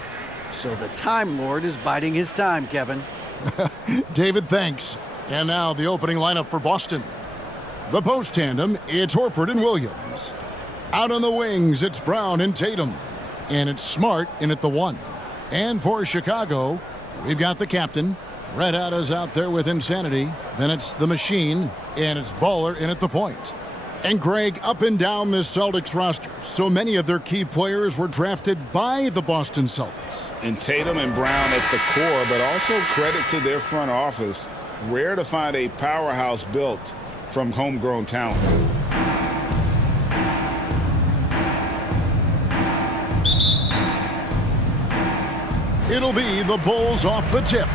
So the Time Lord is biding his time, Kevin. David, thanks. And now the opening lineup for Boston. The post tandem, it's Horford and Williams. Out on the wings, it's Brown and Tatum. And it's Smart in at the 1. And for Chicago, we've got the captain. Red Hat is out there with Insanity. Then it's the Machine, and it's Baller in at the point. And Greg, up and down this Celtics roster, so many of their key players were drafted by the Boston Celtics. And Tatum and Brown at the core, but also credit to their front office. Rare to find a powerhouse built from homegrown talent. It'll be the Bulls off the tip.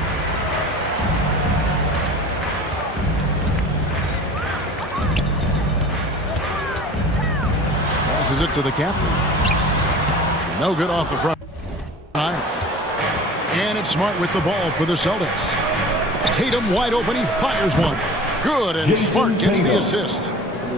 Passes it to the captain. No good off the front. And it's Smart with the ball for the Celtics. Tatum wide open. He fires one. Good, and Smart gets the assist.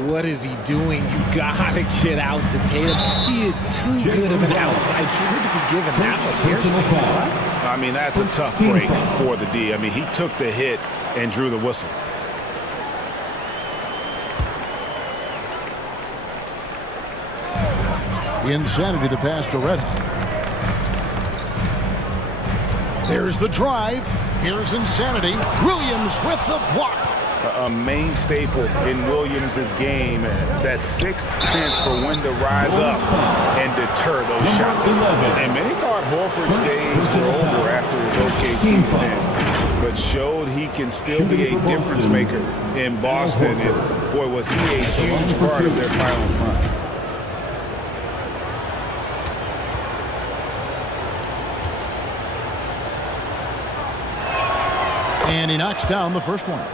What is he doing? You gotta get out to Tatum. He is too good of an outside shooter to be given that much airspace. I mean, that's a tough break for the D. I mean, he took the hit and drew the whistle. Insanity, the pass to Red Hot. There's the drive. Here's Insanity. Williams with the block. A main staple in Williams' game, that sixth sense for when to rise up and deter those shots. And many thought Horford's days were over after his OKC stint, but showed he can still be a difference maker in Boston. And boy, was he a huge part of their finals run. And he knocks down the first one.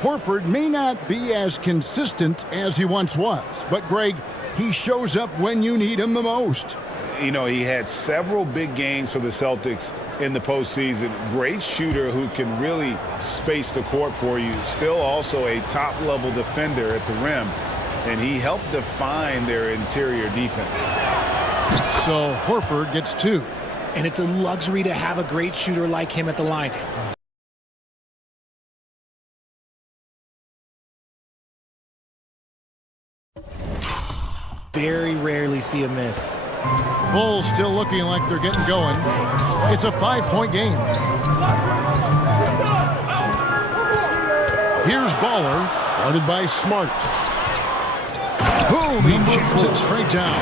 Horford may not be as consistent as he once was, but Greg, he shows up when you need him the most. You know, he had several big games for the Celtics in the postseason. Great shooter who can really space the court for you. Still also a top-level defender at the rim, and he helped define their interior defense. So Horford gets 2. And it's a luxury to have a great shooter like him at the line. Very rarely see a miss. Bulls still looking like they're getting going. It's a 5-point game. Here's Baller, guarded by Smart. Boom, he jams it straight down.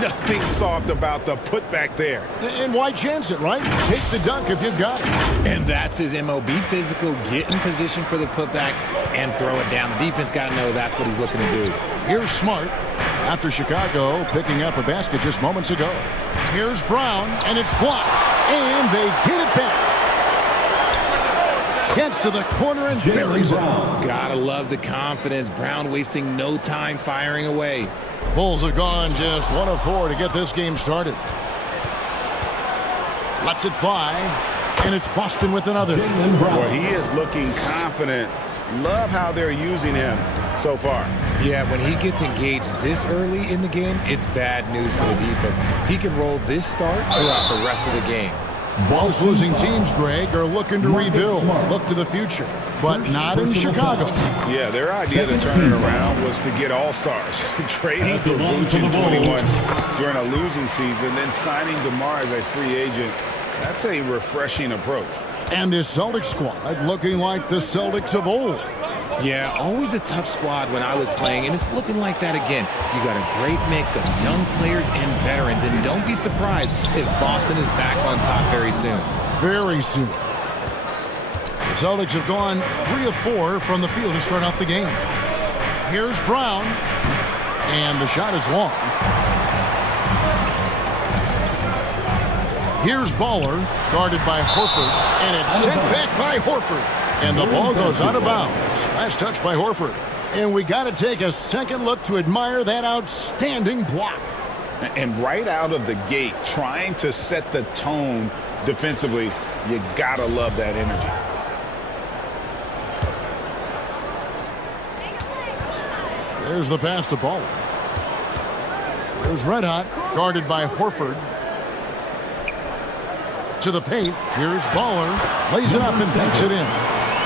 Nothing soft about the putback there. And why chance it, right? Take the dunk if you've got it. And that's his MO. Be physical, get in position for the putback, and throw it down. The defense got to know that's what he's looking to do. Here's Smart. After Chicago picking up a basket just moments ago. Here's Brown, and it's blocked. And they get it back. Gets to the corner and buries it. Gotta love the confidence. Brown wasting no time firing away. Bulls have gone just 1 of 4 to get this game started. Lets it fly, and it's Boston with another. Boy, he is looking confident. Love how they're using him so far. Yeah, when he gets engaged this early in the game, it's bad news for the defense. He can roll this start throughout the rest of the game. Most losing teams, Greg, are looking to rebuild, look to the future, but not in Chicago. Yeah, their idea to turn it around was to get all-stars. Trading for Vooch in 21 during a losing season, then signing DeMar as a free agent. That's a refreshing approach. And this Celtics squad looking like the Celtics of old. Yeah, always a tough squad when I was playing, and it's looking like that again. You got a great mix of young players and veterans, and don't be surprised if Boston is back on top very soon. Very soon. The Celtics have gone 3 of 4 from the field to start out the game. Here's Brown, and the shot is long. Here's Baller, guarded by Horford, and it's sent back by Horford. And the ball goes out of bounds. Last touch by Horford. And we got to take a second look to admire that outstanding block. And right out of the gate, trying to set the tone defensively, you gotta love that energy. There's the pass to Baller. There's Red Hot, guarded by Horford. To the paint. Here's Baller. Lays it up and banks it in.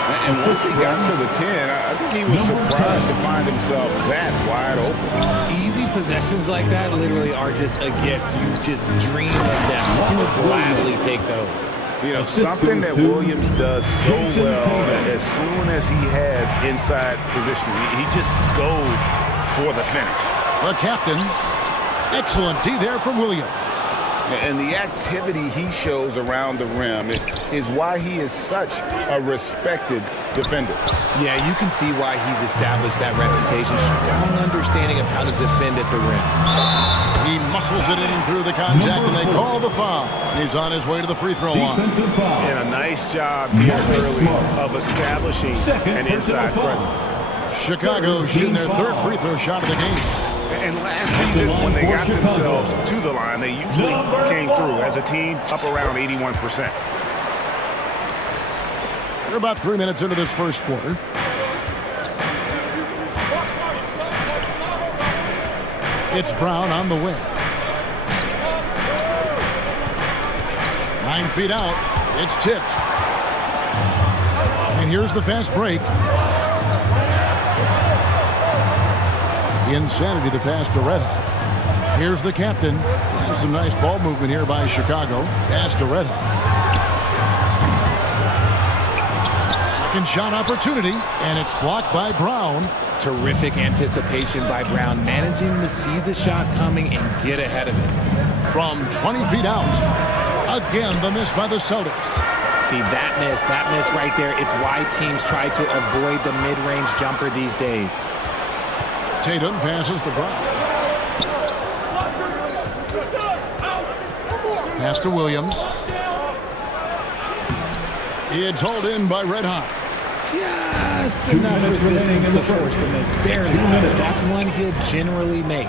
And once he got to the 10, I think he was surprised to find himself that wide open. Easy possessions like that literally are just a gift. You just dream of them. You'll gladly take those. You know, something that Williams does so well, that as soon as he has inside position, he just goes for the finish. The captain. Excellent D there from Williams. And the activity he shows around the rim is why he is such a respected defender. Yeah, you can see why he's established that reputation. Strong understanding of how to defend at the rim. He muscles it in through the contact, and they call the foul. He's on his way to the free throw line. And a nice job here early of establishing an inside presence. Chicago shooting their third free throw shot of the game. And last season, when they got themselves to the line, they usually came through as a team up around 81%. We're about 3 minutes into this first quarter. It's Brown on the wing. 9 feet out. It's tipped. And here's the fast break. Insanity the pass to Red Hot. Here's the captain. And some nice ball movement here by Chicago. Pass to Red Hot. Second shot opportunity, and it's blocked by Brown. Terrific anticipation by Brown, managing to see the shot coming and get ahead of it. From 20 feet out. Again, the miss by the Celtics. See, that miss right there, it's why teams try to avoid the mid-range jumper these days. Tatum passes to Brown. Pass to Williams. It's hauled in by Red Hot. Just enough resistance to force the miss. Barely. That's one he'll generally make.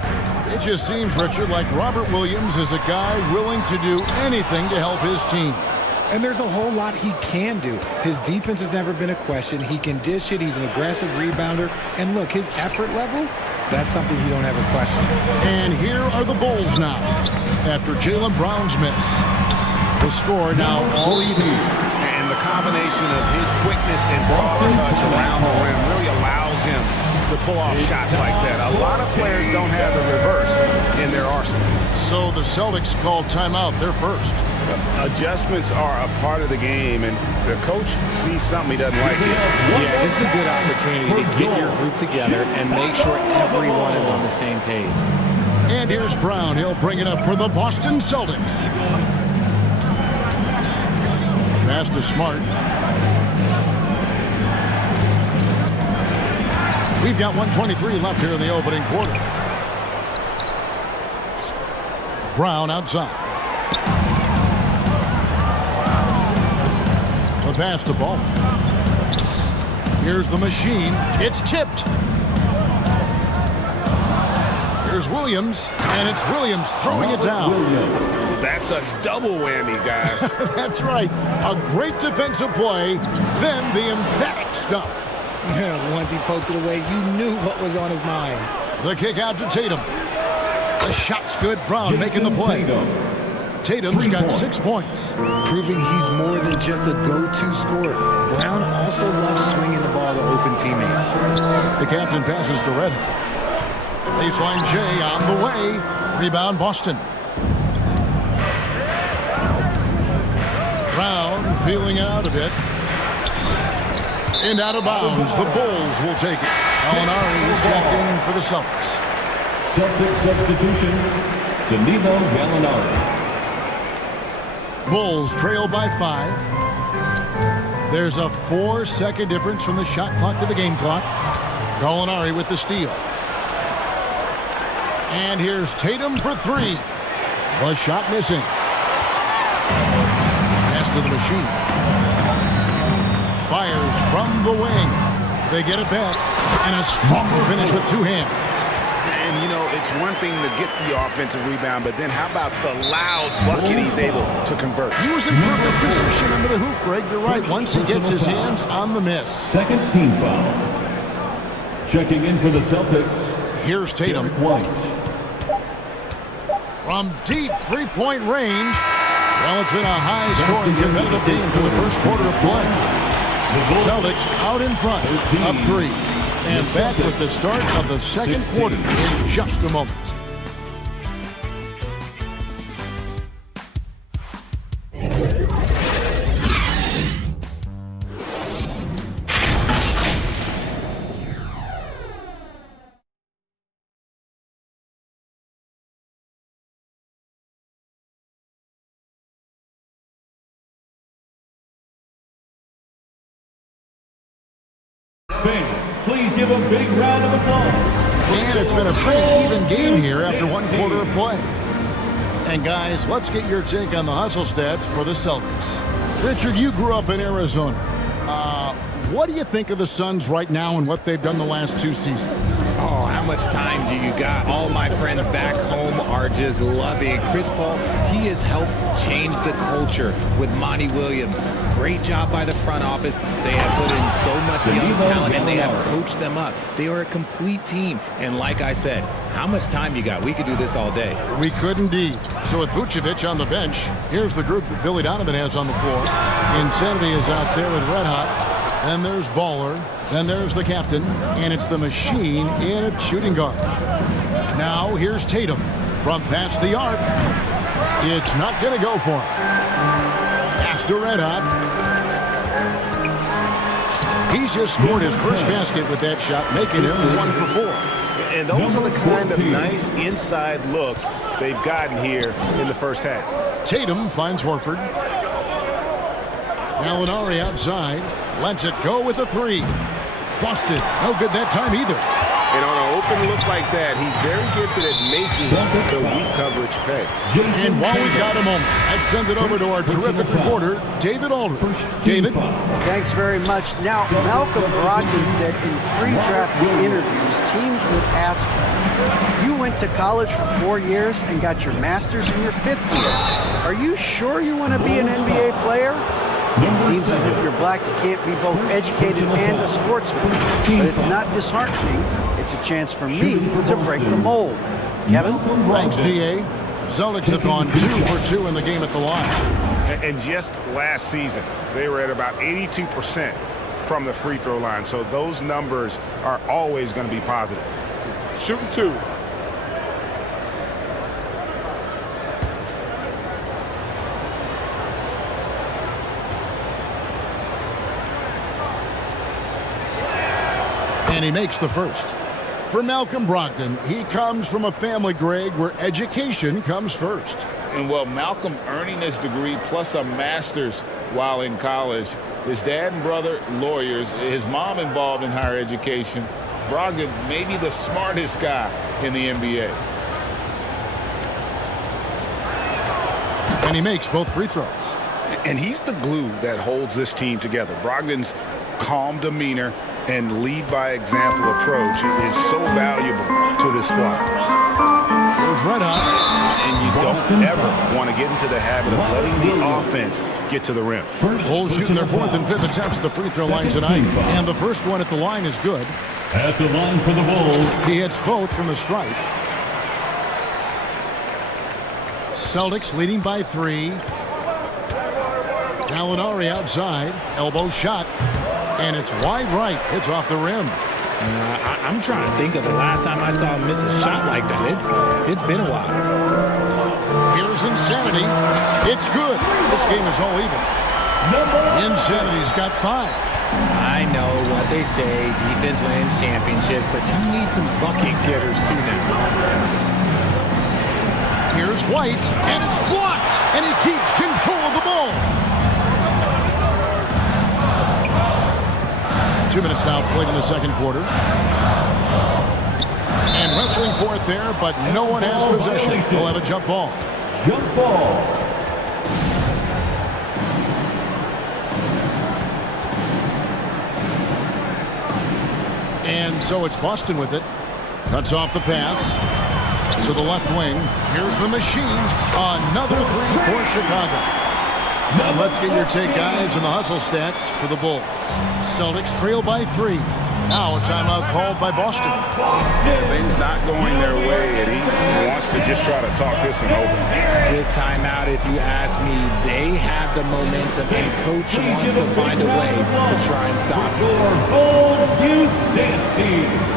It just seems, Richard, like Robert Williams is a guy willing to do anything to help his team. And there's a whole lot he can do. His defense has never been a question. He can dish it. He's an aggressive rebounder. And look, his effort level, that's something you don't ever question. And here are the Bulls now, after Jaylen Brown's miss. The score now all even. And the combination of his quickness and soft touch around the rim really allows him to pull off shots like that. A lot of players don't have the reverse in their arsenal. So the Celtics called timeout. They're first. Adjustments are a part of the game, and the coach sees something he doesn't like here. Yeah, this is a good opportunity to get your group together and make sure everyone is on the same page. And here's Brown. He'll bring it up for the Boston Celtics. Pass to Smart. We've got 1:23 left here in the opening quarter. Brown outside. The pass to Ball. Here's the machine. It's tipped. Here's Williams, and it's Williams throwing it down. That's a double whammy, guys. That's right. A great defensive play, then the emphatic stuff. Yeah, once he poked it away, you knew what was on his mind. The kick out to Tatum. The shot's good. Brown making the play. Tatum's got 6 points. Proving he's more than just a go-to scorer. Brown also loves swinging the ball to open teammates. The captain passes to Red. Baseline J on the way. Rebound Boston. Brown feeling it out a bit. And out of bounds, the Bulls will take it. Gallinari is checked in for the Celtics. Celtics substitution, Danilo Gallinari. Bulls trail by 5. There's a 4-second difference from the shot clock to the game clock. Gallinari with the steal. And here's Tatum for 3. The shot missing. Pass to the machine. Fires from the wing. They get it back. And a strong finish with 2 hands. And, you know, it's one thing to get the offensive rebound, but then how about the loud bucket he's able to convert? He was in perfect position under the hoop, Greg. You're right. Once he gets his hands on the miss. Second team foul. Checking in for the Celtics. Here's Tatum. White. From deep three-point range. Well, it's been a high-scoring competitive game for the first quarter of play. Celtics out in front, up 3. And back with the start of the second quarter in just a moment. Fans, please give a big round of applause. And it's been a pretty even game here after one quarter of play. And guys, let's get your take on the hustle stats for the Celtics. Richard, you grew up in Arizona. What do you think of the Suns right now and what they've done the last 2 seasons? Oh, how much time do you got? All my friends back home are just loving Chris Paul. He has helped change the culture with Monty Williams. Great job by the front office. They have put in so much young talent, and they have coached them up. They are a complete team. And like I said, how much time you got? We could do this all day. We could indeed. So with Vucevic on the bench, here's the group that Billy Donovan has on the floor. Insanity is out there with Red Hot. Then there's Baller. Then there's the captain. And it's the machine in at shooting guard. Now here's Tatum from past the arc. It's not going to go for him. Pass to Red Hot. He's just scored his first basket with that shot, making him 1 for 4. And those are the kind of nice inside looks they've gotten here in the first half. Tatum finds Horford. Gallinari outside. Lets it go with a 3. Busted. No good that time either. And on an open look like that, he's very gifted at making the weak coverage pay. And while we've got a moment, let's send it over to our terrific reporter, David Aldridge. David? Thanks very much. Now, Malcolm Brogdon said in pre-draft interviews, teams would ask him, you went to college for 4 years and got your master's in your 5th year. Are you sure you want to be an NBA player? It seems as if you're black, you can't be both educated and a sportsman. But it's not disheartening. It's a chance for me to break the mold. Kevin? Thanks, D.A. Celtics have gone 2 for 2 in the game at the line. And just last season, they were at about 82% from the free throw line. So those numbers are always going to be positive. Shooting 2. And he makes the first. For Malcolm Brogdon, he comes from a family, Greg, where education comes first. And well, Malcolm earning his degree plus a master's while in college. His dad and brother, lawyers. His mom involved in higher education. Brogdon, maybe the smartest guy in the NBA. And he makes both free throws. And he's the glue that holds this team together. Brogdon's calm demeanor and lead by example approach is so valuable to this squad. There's Red Hot. And you don't ever want to get into the habit of letting the offense get to the rim. Bulls shooting their 4th and 5th attempts at the free throw line tonight. And the first one at the line is good. At the line for the Bulls. He hits both from the stripe. Celtics leading by 3. Gallinari outside. Elbow shot. And it's wide right. It's off the rim. I'm trying to think of the last time I saw him miss a shot like that. It's been a while. Here's Insanity. It's good. This game is all even. Insanity's got 5. I know what they say, defense wins championships, but you need some bucket getters too now. Here's White, and it's blocked, and he keeps control of the ball. 2 minutes now played in the second quarter. And wrestling for it there, but no one has possession. We'll have a jump ball. Jump ball. And so it's Boston with it. Cuts off the pass to the left wing. Here's the machine. Another three for Chicago. Now let's get your take, guys, in the hustle stats for the Bulls. Celtics trail by 3. Now a timeout called by Boston. Things not going their way, and he wants to just try to talk this one over. Good timeout if you ask me. They have the momentum, and Coach wants to find a way to try and stop it. Bulls Youth Dance Team.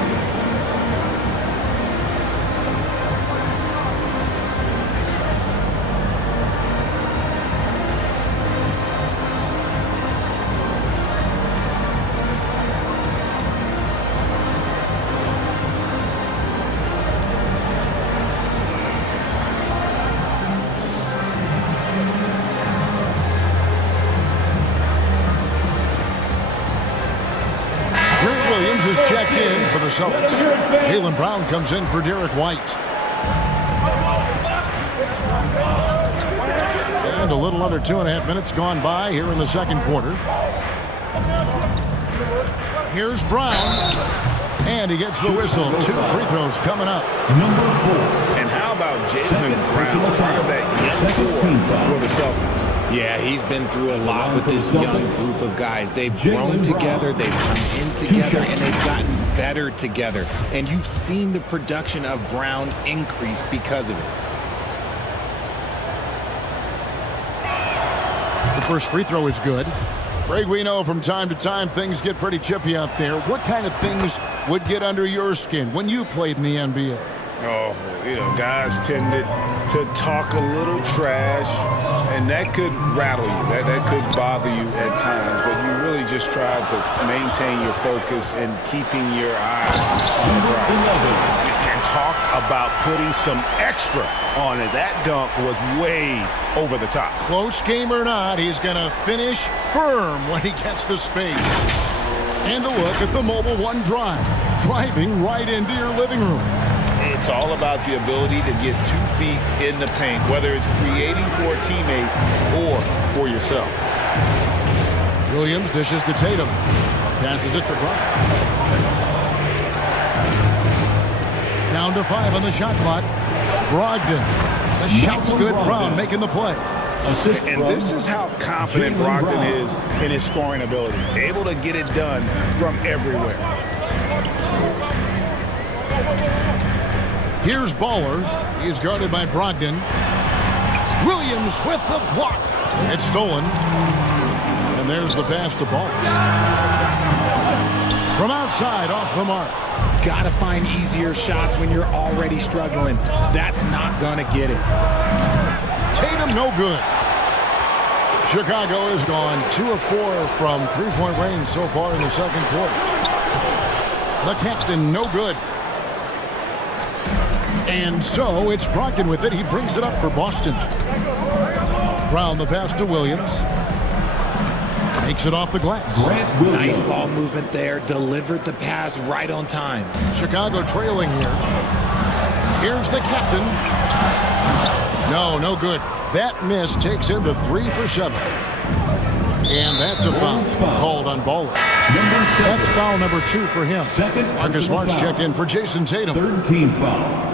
Is checked in for the Celtics. Jaylen Brown comes in for Derek White. And a little under 2.5 minutes gone by here in the second quarter. Here's Brown. And he gets the whistle. 2 free throws coming up. Number 4. And how about Jaylen Brown, part of that young core for the Celtics? Yeah, he's been through a lot with this young group of guys. They've grown together, they've come in together, and they've gotten better together. And you've seen the production of Brown increase because of it. The first free throw is good. Greg, we know from time to time things get pretty chippy out there. What kind of things would get under your skin when you played in the NBA? Oh, guys tended to talk a little trash, and that could rattle you. That could bother you at times, but you really just tried to maintain your focus and keeping your eyes on the prize. And talk about putting some extra on it. That dunk was way over the top. Close game or not, he's going to finish firm when he gets the space. And a look at the Mobile One drive, driving right into your living room. It's all about the ability to get 2 feet in the paint, whether it's creating for a teammate or for yourself. Williams dishes to Tatum. Passes it to Brown. Down to 5 on the shot clock. Brogdon. The shot's good. Brown making the play. And this is how confident Brogdon is in his scoring ability. Able to get it done from everywhere. Here's Baller. He is guarded by Brogdon. Williams with the block. It's stolen. And there's the pass to Baller. From outside, off the mark. Got to find easier shots when you're already struggling. That's not going to get it. Tatum, no good. Chicago has gone 2 of 4 from three-point range so far in the second quarter. The captain, no good. And so it's Brogdon with it. He brings it up for Boston. Brown the pass to Williams. Takes it off the glass. Nice ball movement there. Delivered the pass right on time. Chicago trailing here. Here's the captain. No good. That miss takes him to 3 for 7. And that's a foul called on Baller. That's foul number 2 for him. Marcus Smart's checked in for Jason Tatum. 3rd team foul.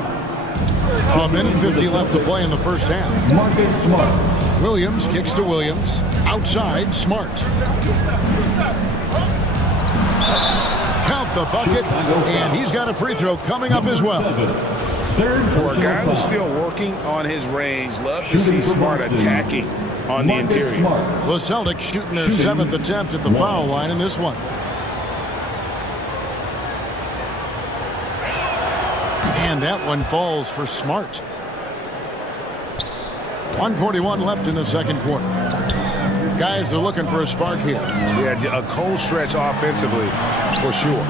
A minute 50 left to play in the first half. Marcus Smart. Williams kicks to Williams. Outside, Smart. Count the bucket, and he's got a free throw coming up as well. For a guy who's still working on his range, love to see Smart attacking on the interior. The Celtics shooting their 7th attempt at the foul line in this one. And that one falls for Smart. 1:41 left in the second quarter. Guys are looking for a spark here. Yeah, a cold stretch offensively, for sure.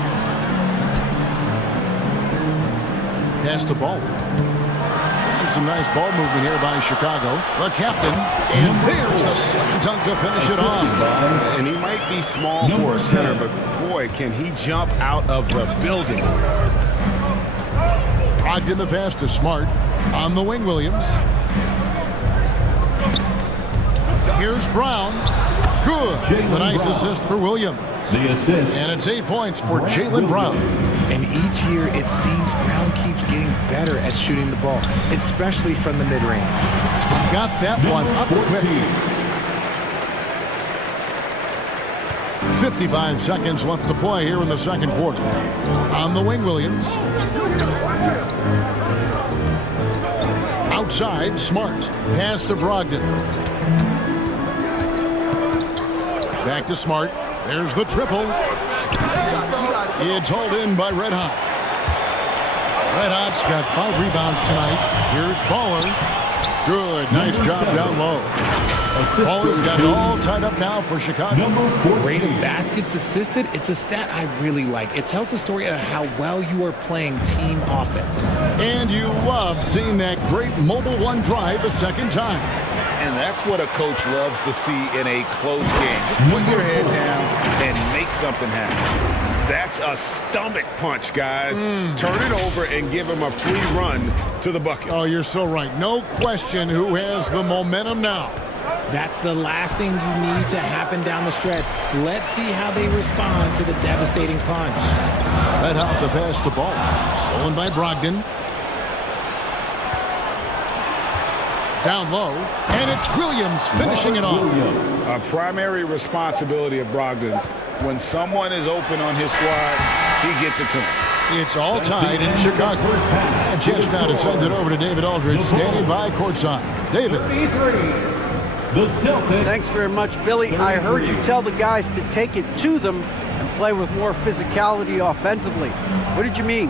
Pass the ball. And some nice ball movement here by Chicago. The captain, and there's the slam dunk to finish it off. And he might be small for a center, but boy, can he jump out of the building. Brogdon the pass to Smart. On the wing, Williams. Here's Brown. Good. The nice assist for Williams. The assist. And it's 8 points for Jaylen Brown. And each year, it seems Brown keeps getting better at shooting the ball, especially from the mid-range. Got that one up quick. 55 seconds left to play here in the second quarter. On the wing, Williams. Outside, Smart. Pass to Brogdon. Back to Smart. There's the triple. It's hauled in by Red Hot. Red Hot's got 5 rebounds tonight. Here's Baller. Good. Nice job down low. Baller's got it all tied up now for Chicago. Rate of baskets assisted, it's a stat I really like. It tells the story of how well you are playing team offense. And you love seeing that great mobile one drive a second time. And that's what a coach loves to see in a close game. Just put your head down and make something happen. That's a stomach punch, guys. Turn it over and give him a free run to the bucket. Oh, you're so right. No question who has the momentum now. That's the last thing you need to happen down the stretch. Let's see how they respond to the devastating punch. That out the pass to Ball. Stolen by Brogdon. Down low, and it's Williams finishing it off. A primary responsibility of Brogdon's. When someone is open on his squad, he gets it to him. It's all tied in Chicago. A chance now to send it over to David Aldridge, standing by courtside. David. Thanks very much, Billy. I heard you tell the guys to take it to them and play with more physicality offensively. What did you mean?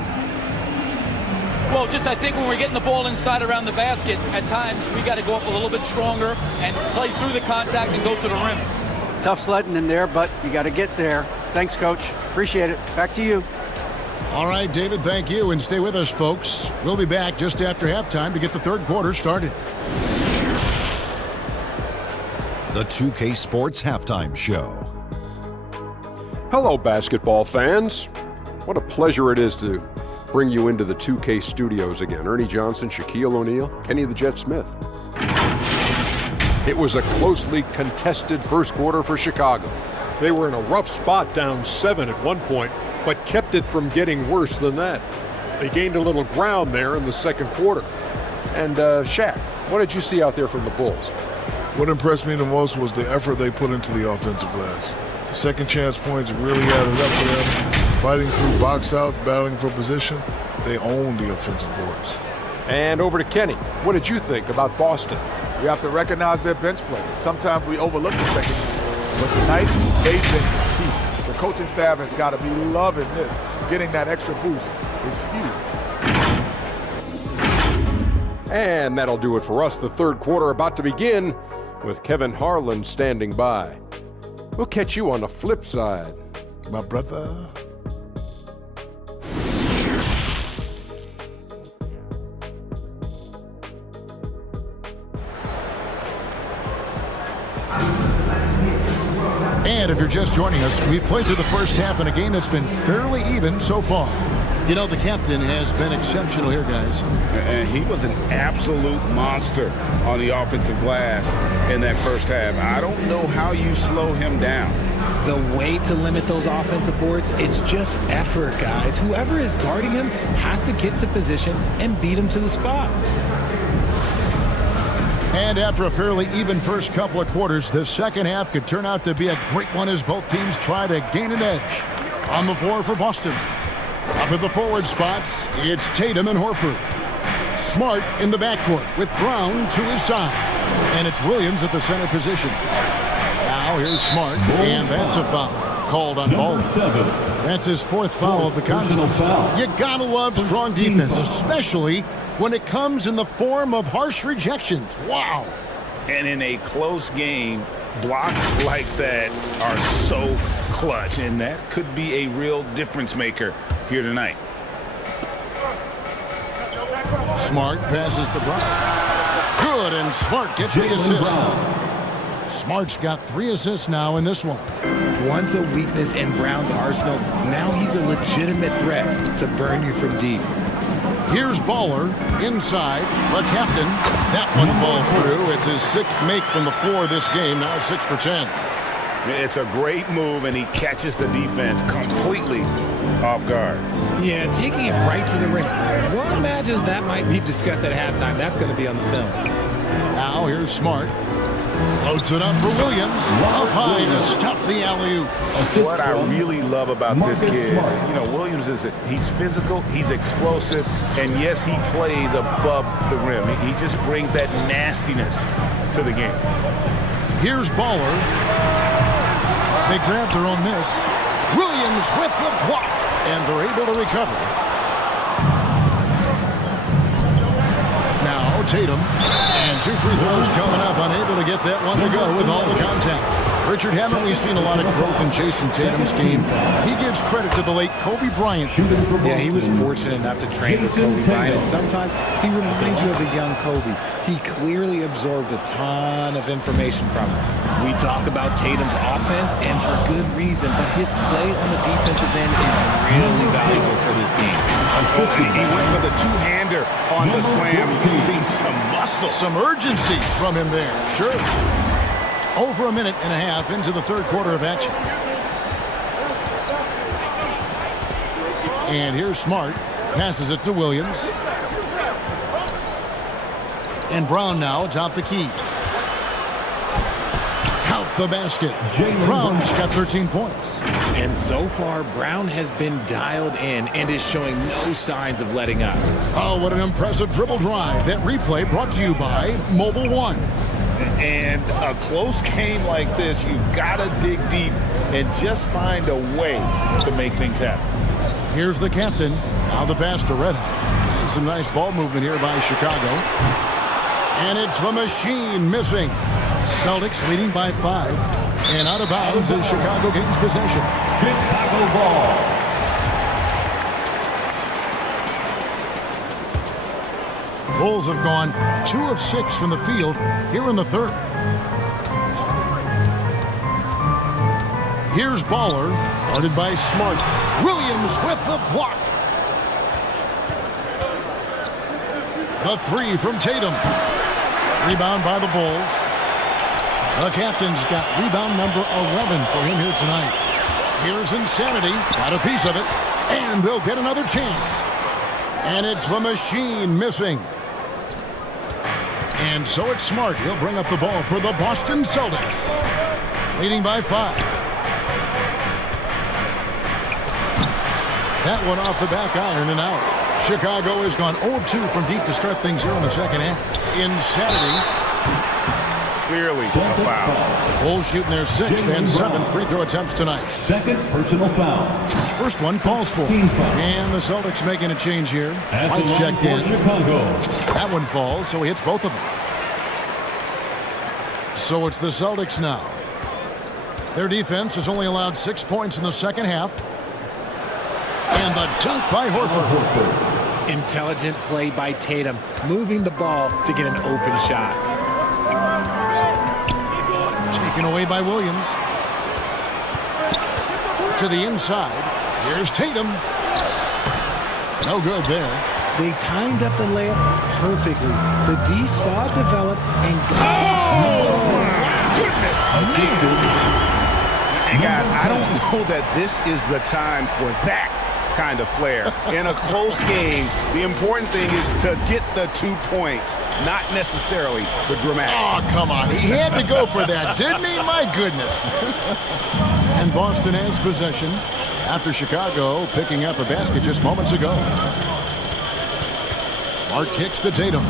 Well, just I think when we're getting the ball inside around the basket, at times we got to go up a little bit stronger and play through the contact and go to the rim. Tough sledding in there, but you got to get there. Thanks, Coach. Appreciate it. Back to you. All right, David, thank you. And stay with us, folks. We'll be back just after halftime to get the third quarter started. The 2K Sports Halftime Show. Hello, basketball fans. What a pleasure it is to bring you into the 2K studios again. Ernie Johnson, Shaquille O'Neal, Kenny the Jet Smith. It was a closely contested first quarter for Chicago. They were in a rough spot, down 7 at one point, but kept it from getting worse than that. They gained a little ground there in the second quarter. And Shaq, what did you see out there from the Bulls? What impressed me the most was the effort they put into the offensive glass. Second chance points really added up for them. Fighting through box outs, battling for position, they own the offensive boards. And over to Kenny. What did you think about Boston? We have to recognize their bench play. Sometimes we overlook the second. But tonight, they've been key. The coaching staff has got to be loving this. Getting that extra boost is huge. And that'll do it for us. The third quarter about to begin with Kevin Harlan standing by. We'll catch you on the flip side, my brother. And if you're just joining us, we've played through the first half in a game that's been fairly even so far. You know, the captain has been exceptional here, guys. And he was an absolute monster on the offensive glass in that first half. I don't know how you slow him down. The way to limit those offensive boards, it's just effort, guys. Whoever is guarding him has to get to position and beat him to the spot. And after a fairly even first couple of quarters, the second half could turn out to be a great one as both teams try to gain an edge. On the floor for Boston. Up at the forward spots, it's Tatum and Horford. Smart in the backcourt with Brown to his side. And it's Williams at the center position. Now here's Smart, and that's a foul called on Ball. That's his fourth foul of the contest. You gotta love strong defense, especially when it comes in the form of harsh rejections. Wow. And in a close game, Blocks like that are so clutch, and that could be a real difference maker here tonight. Smart passes to Brown. Good, and Smart gets the assist. Smart's got 3 assists now in this one. Once a weakness in Brown's arsenal, now he's a legitimate threat to burn you from deep. Here's Baller inside, the captain. That one falls through. It's his 6th make from the floor this game, now 6 for 10. It's a great move, and he catches the defense completely off guard. Yeah, taking it right to the rim. One imagines that might be discussed at halftime. That's going to be on the film. Now here's Smart. Floats it up for Williams. Up high to stuff the alley-oop. What I really love about this kid, Williams he's physical, he's explosive, and yes, he plays above the rim. He just brings that nastiness to the game. Here's Baller. They grab their own miss. Williams with the block, and they're able to recover. Now Tatum, and 2 free throws coming up, unable to get that one to go with all the contact. Richard, haven't we seen a lot of growth in Jason Tatum's game? He gives credit to the late Kobe Bryant. Yeah, he was fortunate enough to train with Kobe Bryant, and sometimes he reminds you of a young Kobe. He clearly absorbed a ton of information from him. We talk about Tatum's offense, and for good reason, but his play on the defensive end is really valuable for this team. He went for the two-hander on the slam, using some muscle. Some urgency from him there, sure. Over a minute and a half into the 3rd quarter of action. And here's Smart. Passes it to Williams. And Brown now atop the key. Count the basket. Brown's got 13 points. And so far, Brown has been dialed in and is showing no signs of letting up. Oh, what an impressive dribble drive. That replay brought to you by Mobile One. And a close game like this, you've got to dig deep and just find a way to make things happen. Here's the captain. Now the pass to Red Hot. And some nice ball movement here by Chicago. And it's the machine missing. Celtics leading by 5. And out of bounds as Chicago gains possession. Chicago ball. Bulls have gone 2 of 6 from the field here in the 3rd. Here's Baller, guarded by Smart. Williams with the block. The 3 from Tatum. Rebound by the Bulls. The captain's got rebound number 11 for him here tonight. Here's Insanity, got a piece of it, and they'll get another chance. And it's the machine missing. And so it's Smart. He'll bring up the ball for the Boston Celtics. Leading by 5. That one off the back iron and out. Chicago has gone 0-2 from deep to start things here in the 2nd half. Insanity. Clearly a foul. Bulls shooting their 6th and 7th free throw attempts tonight. 2nd personal foul. First one falls for. And the Celtics making a change here. White's checked in. Chicago. That one falls, so he hits both of them. So it's the Celtics now. Their defense has only allowed 6 points in the 2nd half. And the dunk by Horford. Intelligent play by Tatum, moving the ball to get an open shot. Taken away by Williams. To the inside. Here's Tatum. No good there. They timed up the layup perfectly. The D saw it develop and And guys, I don't know that this is the time for that kind of flair. In a close game, the important thing is to get the 2 points, not necessarily the dramatic. Oh, come on. He had to go for that, didn't he? My goodness. And Boston has possession after Chicago picking up a basket just moments ago. Smart kicks to Tatum.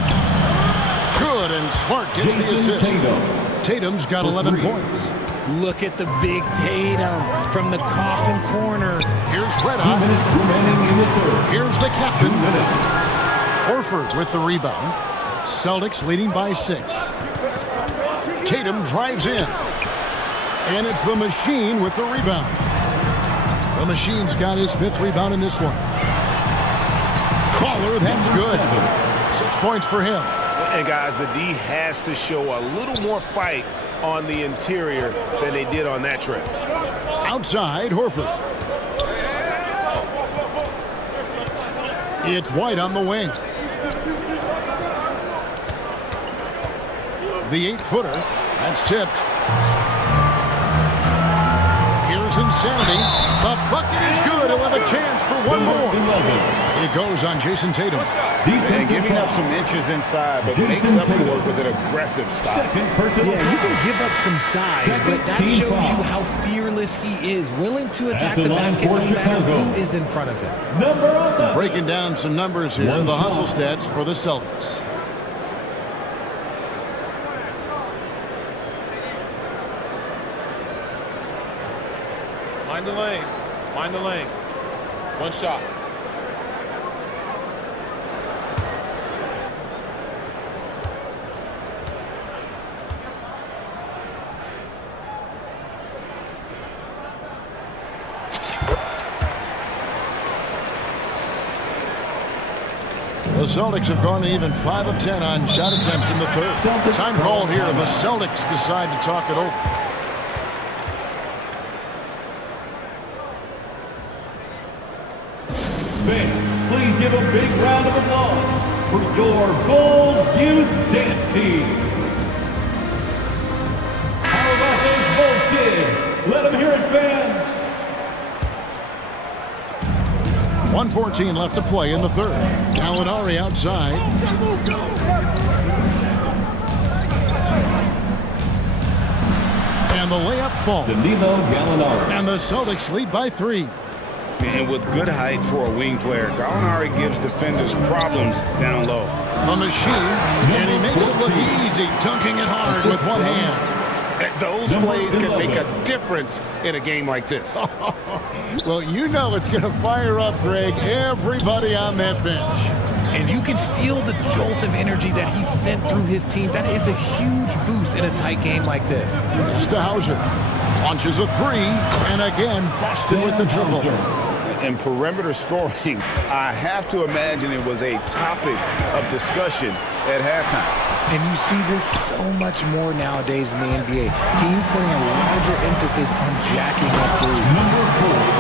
Good, and Smart gets the assist. Tatum's got 11 points. Look at the big Tatum from the coffin corner. Here's Red Hot. Here's the captain. Horford with the rebound. Celtics leading by 6. Tatum drives in. And it's the Machine with the rebound. The Machine's got his 5th rebound in this one. Baller, that's good. 6 points for him. And guys, the D has to show a little more fight on the interior than they did on that trip. Outside, Horford. It's White on the wing. The 8-footer, that's tipped. Here's Insanity. The bucket is good. He'll have a chance for one more. It goes on Jason Tatum. And giving up some inches inside, but makes up for it with an aggressive style. Yeah, you can give up some size, but that shows you how fearless he is, willing to attack the basket no matter who is in front of him. Breaking down some numbers here, the hustle stats for the Celtics. Mind the lanes. Mind the lanes. One shot. The Celtics have gone even 5 of 10 on shot attempts in the 3rd. Time called here. The Celtics decide to talk it over. Fans, please give a big round of applause for your Bulls Youth Dance Team. How about those Bulls kids? Let them hear it, fans. 1:14 left to play in the 3rd. Gallinari outside. And the layup falls. Danilo Gallinari. And the Celtics lead by 3. And with good height for a wing player, Gallinari gives defenders problems down low. The Machine, and he makes it look easy, dunking it hard with one hand. Those plays can make a difference in a game like this. Well, you know it's going to fire up, Greg, everybody on that bench. And you can feel the jolt of energy that he sent through his team. That is a huge boost in a tight game like this. Pass to Hauser. Launches a 3, and again, Boston with the triple. And perimeter scoring, I have to imagine it was a topic of discussion at halftime. And you see this so much more nowadays in the NBA. Teams putting a larger emphasis on jacking up threes.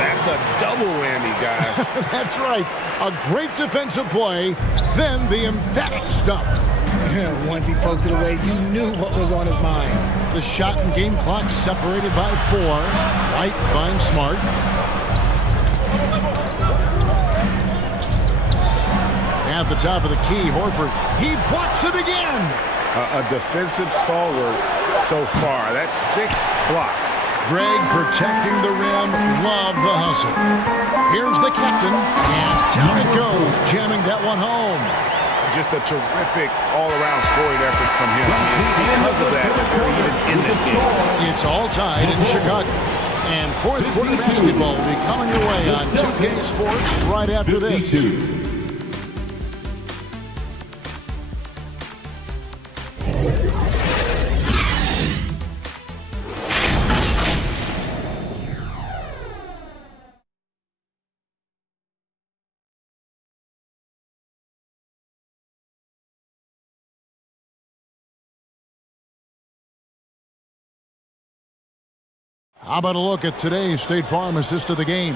That's a double whammy, guys. That's right. A great defensive play, then the emphatic stuff. Once he poked it away, you knew what was on his mind. The shot and game clock separated by 4. White finds Smart. At the top of the key, Horford. He blocks it again. A defensive stalwart so far. That's 6 blocks. Greg protecting the rim. Love the hustle. Here's the captain. And down it goes, jamming that one home. Just a terrific all-around scoring effort from him. It's because of that they're even in this game. It's all tied in Chicago. And 4th quarter basketball will be coming your way on 2K Sports right after this. How about a look at today's State Farm assist of the game?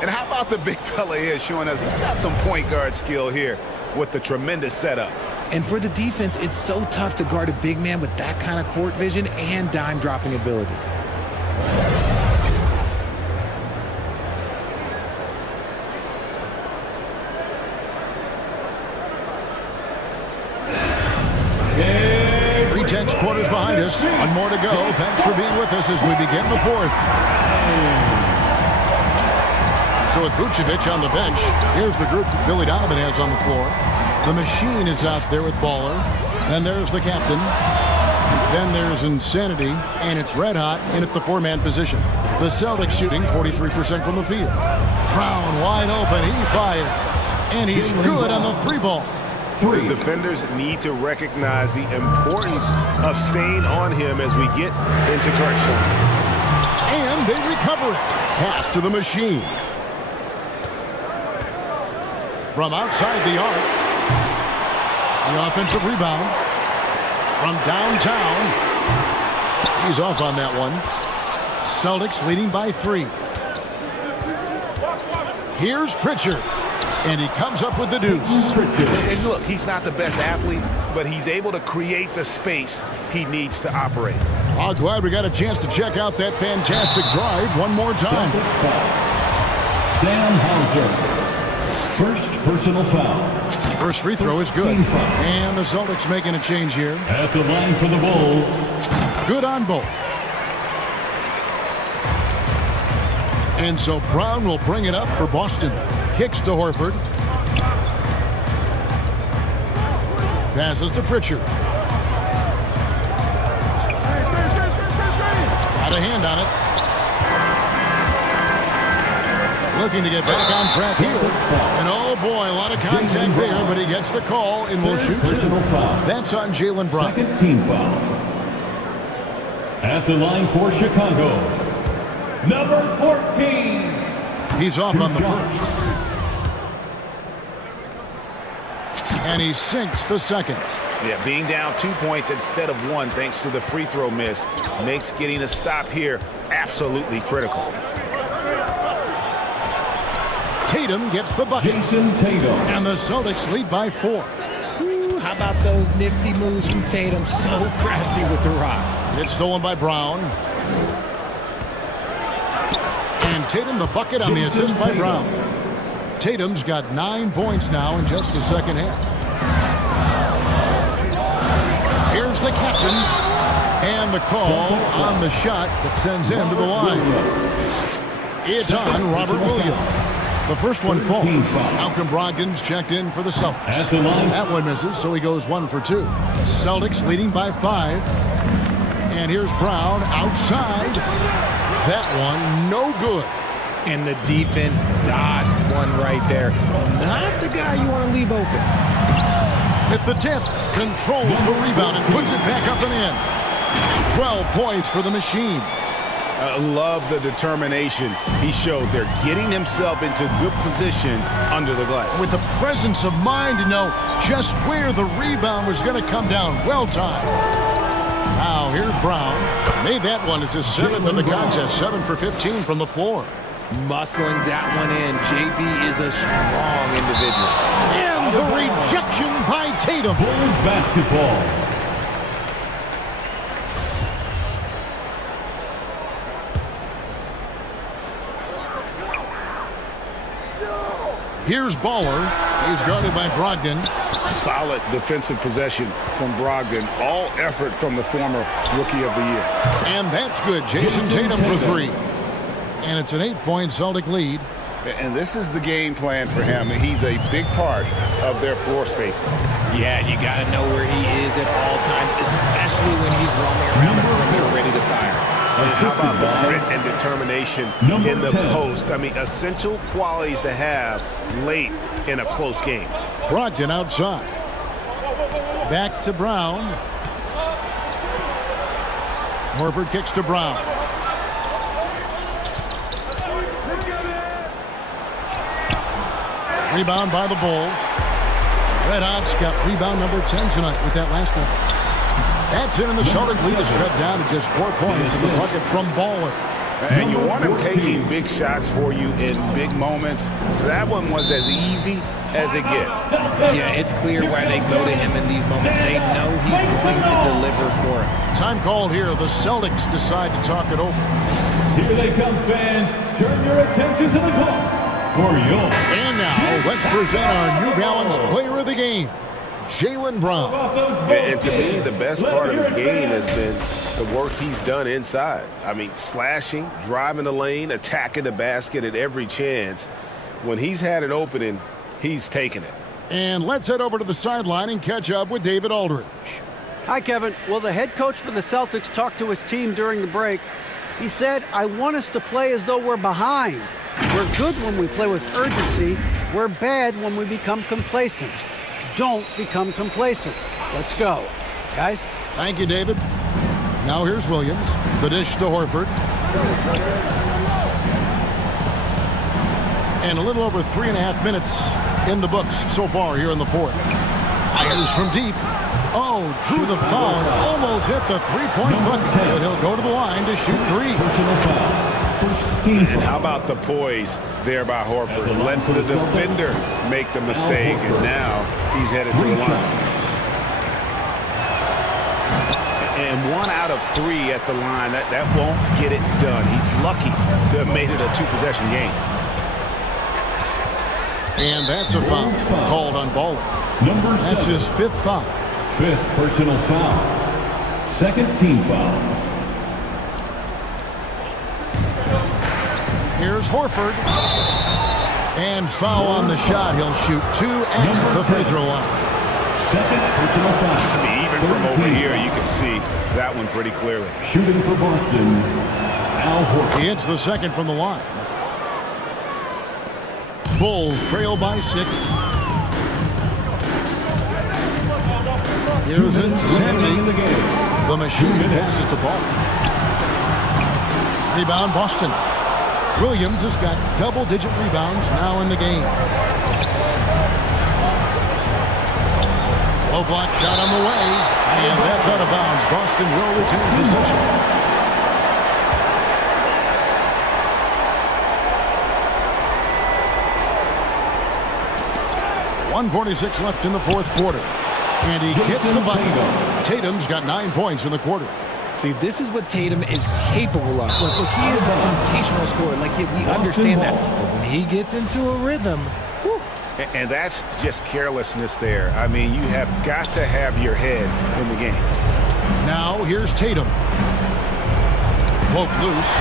And how about the big fella here showing us he's got some point guard skill here with the tremendous setup. And for the defense, it's so tough to guard a big man with that kind of court vision and dime dropping ability. Tense quarters behind us. One more to go. Thanks for being with us as we begin the 4th. So with Vucevic on the bench, here's the group that Billy Donovan has on the floor. The Machine is out there with Baller. Then there's the captain. Then there's Insanity, and it's red hot in at the 4-man position. The Celtics shooting 43% from the field. Brown wide open. He fires. And he's good on the 3-ball. The defenders need to recognize the importance of staying on him as we get into crunch time. And they recover it. Pass to the machine. From outside the arc. The offensive rebound. From downtown. He's off on that one. Celtics leading by 3. Here's Pritchard. And he comes up with the deuce. And look, he's not the best athlete, but he's able to create the space he needs to operate. I'm glad we got a chance to check out that fantastic drive one more time. Sam Hauser. First personal foul. First free throw is good. And the Celtics making a change here. At the line for the Bulls. Good on both. And so Brown will bring it up for Boston. Kicks to Horford. Passes to Pritchard. Got a hand on it. Looking to get back on track here. And oh boy, a lot of contact there, but he gets the call and will shoot 2. That's on Jaylen Brown. Second team foul. At the line for Chicago. Number 14. He's off on the first. And he sinks the second. Yeah, being down 2 points instead of 1 thanks to the free throw miss makes getting a stop here absolutely critical. Tatum gets the bucket. Jason Tatum. And the Celtics lead by 4. Ooh, how about those nifty moves from Tatum? So crafty with the rock. It's stolen by Brown. And Tatum the bucket on the assist by Brown. Tatum's got 9 points now in just the second half. Here's the captain. And the call on the shot that sends him to the line. It's on Robert Williams. The first one falls. Malcolm Brogdon's checked in for the Celtics. That one misses, so he goes 1 for 2. Celtics leading by 5. And here's Brown outside. That one no good. And the defense dodged one right there. Not the guy you want to leave open. At the tip, controls the rebound and puts it back up and in. 12 points for the machine. Love the determination he showed there, getting himself into good position under the glass. With the presence of mind to know just where the rebound was going to come down. Well timed. Now here's Brown. Made that one as his 7th of the contest. 7 for 15 from the floor. Muscling that one in. JB is a strong individual. And the rejection by Tatum. Bulls basketball. Here's Baller. He's guarded by Brogdon. Solid defensive possession from Brogdon. All effort from the former Rookie of the Year. And that's good. Jason Tatum for 3. And it's an 8-point Celtic lead. And this is the game plan for him. He's a big part of their floor spacing. Yeah, you got to know where he is at all times, especially when he's roaming around the perimeter ready to fire. And how about the grit and determination in the post? I mean, essential qualities to have late in a close game. Brogdon outside. Back to Brown. Horford kicks to Brown. Rebound by the Bulls. Red Hot's got rebound number 10 tonight with that last one. That's in, and the Celtic lead is cut down to just 4 points in the bucket from Baller. And you want him taking big shots for you in big moments. That one was as easy as it gets. Yeah, it's clear why they go to him in these moments. They know he's going to deliver for them. Time called here. The Celtics decide to talk it over. Here they come, fans. Turn your attention to the call. And now, let's present our New Balance Player of the Game, Jaylen Brown. And to me, the best part of his game has been the work he's done inside. I mean, slashing, driving the lane, attacking the basket at every chance. When he's had an opening, he's taken it. And let's head over to the sideline and catch up with David Aldridge. Hi, Kevin. Well, the head coach for the Celtics talked to his team during the break. He said, I want us to play as though we're behind. We're good when we play with urgency. We're bad when we become complacent. Don't become complacent. Let's go. Guys? Thank you, David. Now here's Williams. The dish to Horford. And a little over 3.5 minutes in the books so far here in the fourth. Fires from deep. Oh, drew the foul. Almost hit the three-point bucket. But he'll go to the line to shoot three. And how about the poise there by Horford? Lets the defender make the mistake, and now he's headed to the line. And 1 out of 3 at the line. That won't get it done. He's lucky to have made it a 2-possession game. And that's a foul called on Baller. That's his 5th foul. 5th personal foul. 2nd team foul. Here's Horford. And foul on the shot. He'll shoot 2 at the free throw line. 2nd personal foul. I mean, even from over here, you can see that one pretty clearly. Shooting for Boston, Al Horford. He hits the 2nd from the line. Bulls trail by 6. Here's Insanity. The machine passes the ball. Rebound Boston. Williams has got double-digit rebounds now in the game. Low block shot on the way. And that's out of bounds. Boston will retain possession. 1:46 left in the fourth quarter. And he gets the bucket. Tatum's got 9 points in the quarter. See, this is what Tatum is capable of. Look, he is a sensational scorer. Like, we understand that. But when he gets into a rhythm, whew. And that's just carelessness there. I mean, you have got to have your head in the game. Now, here's Tatum. Poke loose.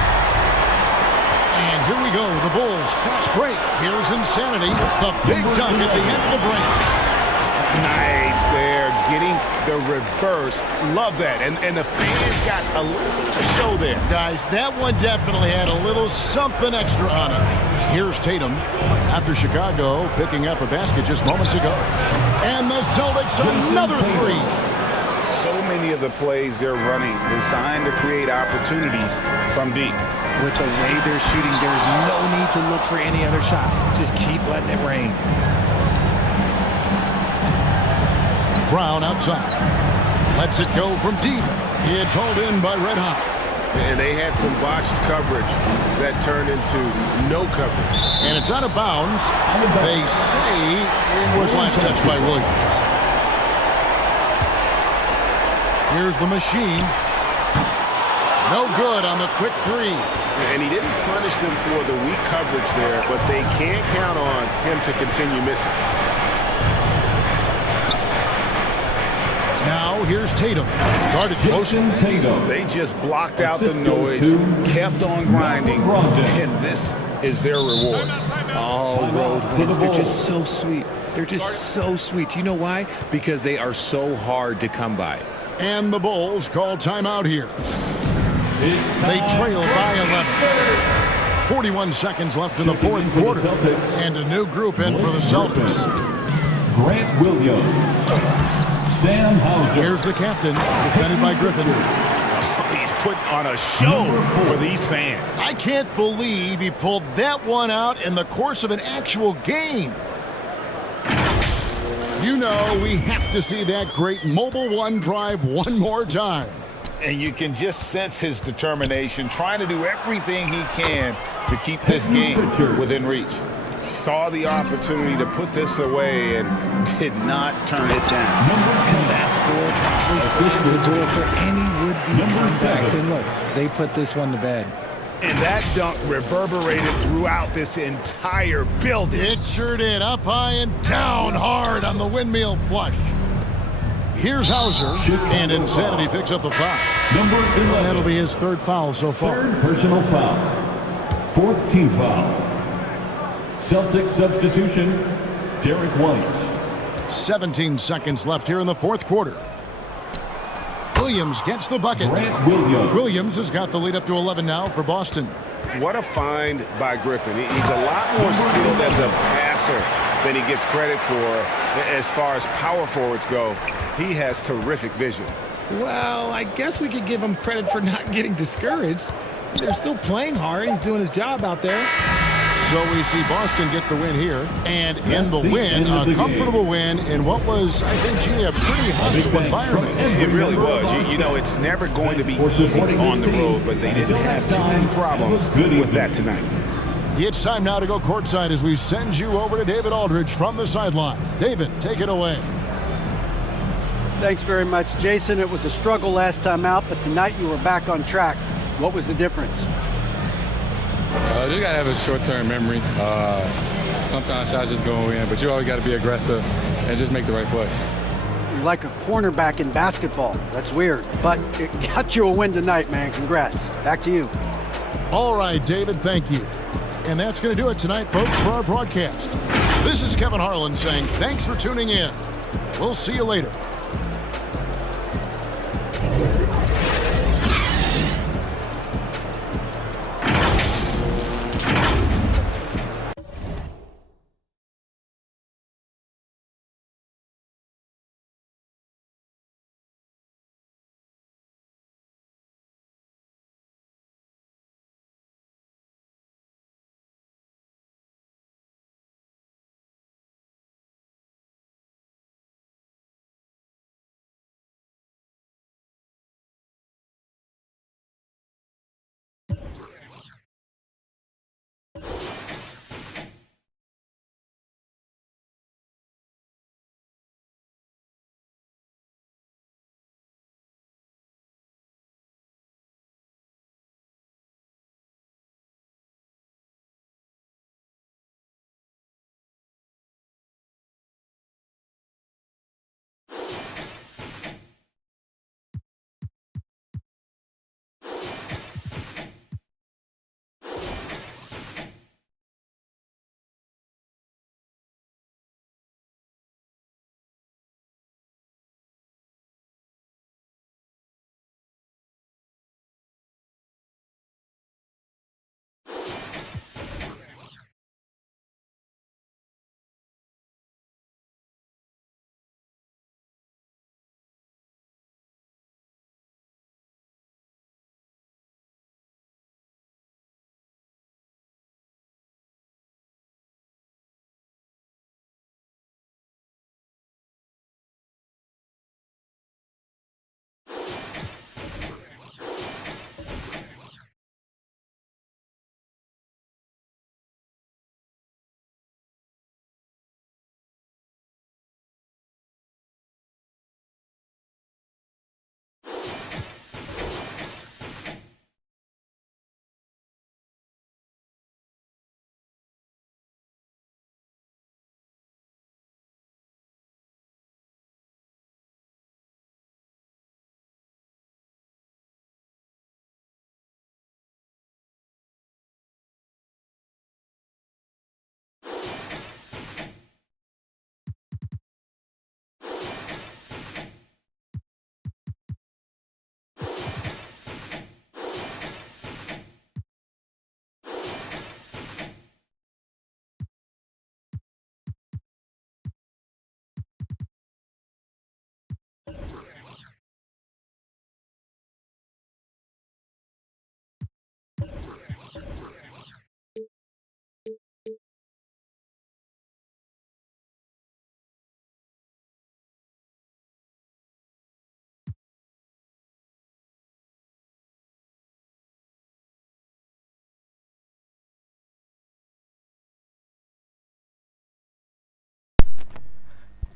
And here we go. The Bulls fast break. Here's Insanity. The big dunk at the end of the break. Nice there, getting the reverse. Love that. And the fans got a little to show there. Guys, that one definitely had a little something extra on it. Here's Tatum after Chicago picking up a basket just moments ago. And the Celtics another three. So many of the plays they're running designed to create opportunities from deep. With the way they're shooting, there's no need to look for any other shot. Just keep letting it rain. Brown outside. Lets it go from deep. It's hauled in by Red Hot. And they had some botched coverage that turned into no coverage. And it's out of bounds. They say it was last touched by Williams. Here's the machine. No good on the quick three. And he didn't punish them for the weak coverage there, but they can't count on him to continue missing. Now here's Tatum. Guarded close. They just blocked out the noise, kept on grinding, and this is their reward. Oh, road wins. They're just so sweet. They're just so sweet. You know why? Because they are so hard to come by. And the Bulls call timeout here. They trail by 11. 41 seconds left in the fourth quarter. And a new group in for the Celtics. Grant Williams. Sam Hauser. Here's the captain, defended by Griffin. He's putting on a show for these fans. I can't believe he pulled that one out in the course of an actual game. You know, we have to see that great Mobile One drive one more time. And you can just sense his determination, trying to do everything he can to keep this game within reach. Saw the opportunity to put this away and did not turn it down. And that score probably slams the door for any would-be comebacks. And look, they put this one to bed. And that dunk reverberated throughout this entire building. It sure did. Up high and down hard on the windmill flush. Here's Hauser, and Insanity picks up the foul. Number 11. That'll be his third foul so far. Third personal foul. Fourth team foul. Celtics substitution, Derek White. 17 seconds left here in the fourth quarter. Williams gets the bucket. Grant Williams. Williams has got the lead up to 11 now for Boston. What a find by Griffin. He's a lot more skilled as a passer than he gets credit for as far as power forwards go. He has terrific vision. Well, I guess we could give him credit for not getting discouraged. They're still playing hard. He's doing his job out there. So we see Boston get the win here, and in the win, a comfortable win in what was, I think, gee, a pretty hostile environment. It really was. You know, it's never going to be easy on the road, but they didn't have too many problems with that tonight. It's time now to go courtside as we send you over to David Aldridge from the sideline. David, take it away. Thanks very much, Jason. It was a struggle last time out, but tonight you were back on track. What was the difference? You got to have a short-term memory. Sometimes shots just go in, but you always got to be aggressive and just make the right play. You're like a cornerback in basketball. That's weird, but it got you a win tonight, man. Congrats. Back to you. All right, David, thank you. And that's going to do it tonight, folks, for our broadcast. This is Kevin Harlan saying thanks for tuning in. We'll see you later.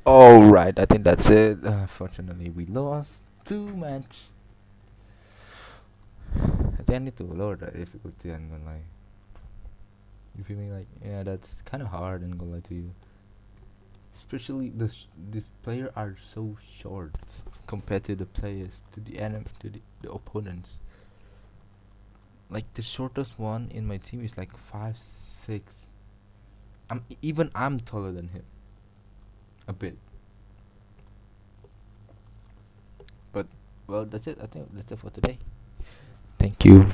Alright, I think that's it. Fortunately, we lost 2 match. I think I need to lower the difficulty, I'm gonna lie. You feel me? Like, yeah, that's kind of hard, I'm gonna lie to you. Especially this player are so short compared to the players, to the enemy, to the opponents. Like the shortest one in my team is like 5'6". I'm taller than him. A bit. But well, that's it. I think that's it for today. Thank you.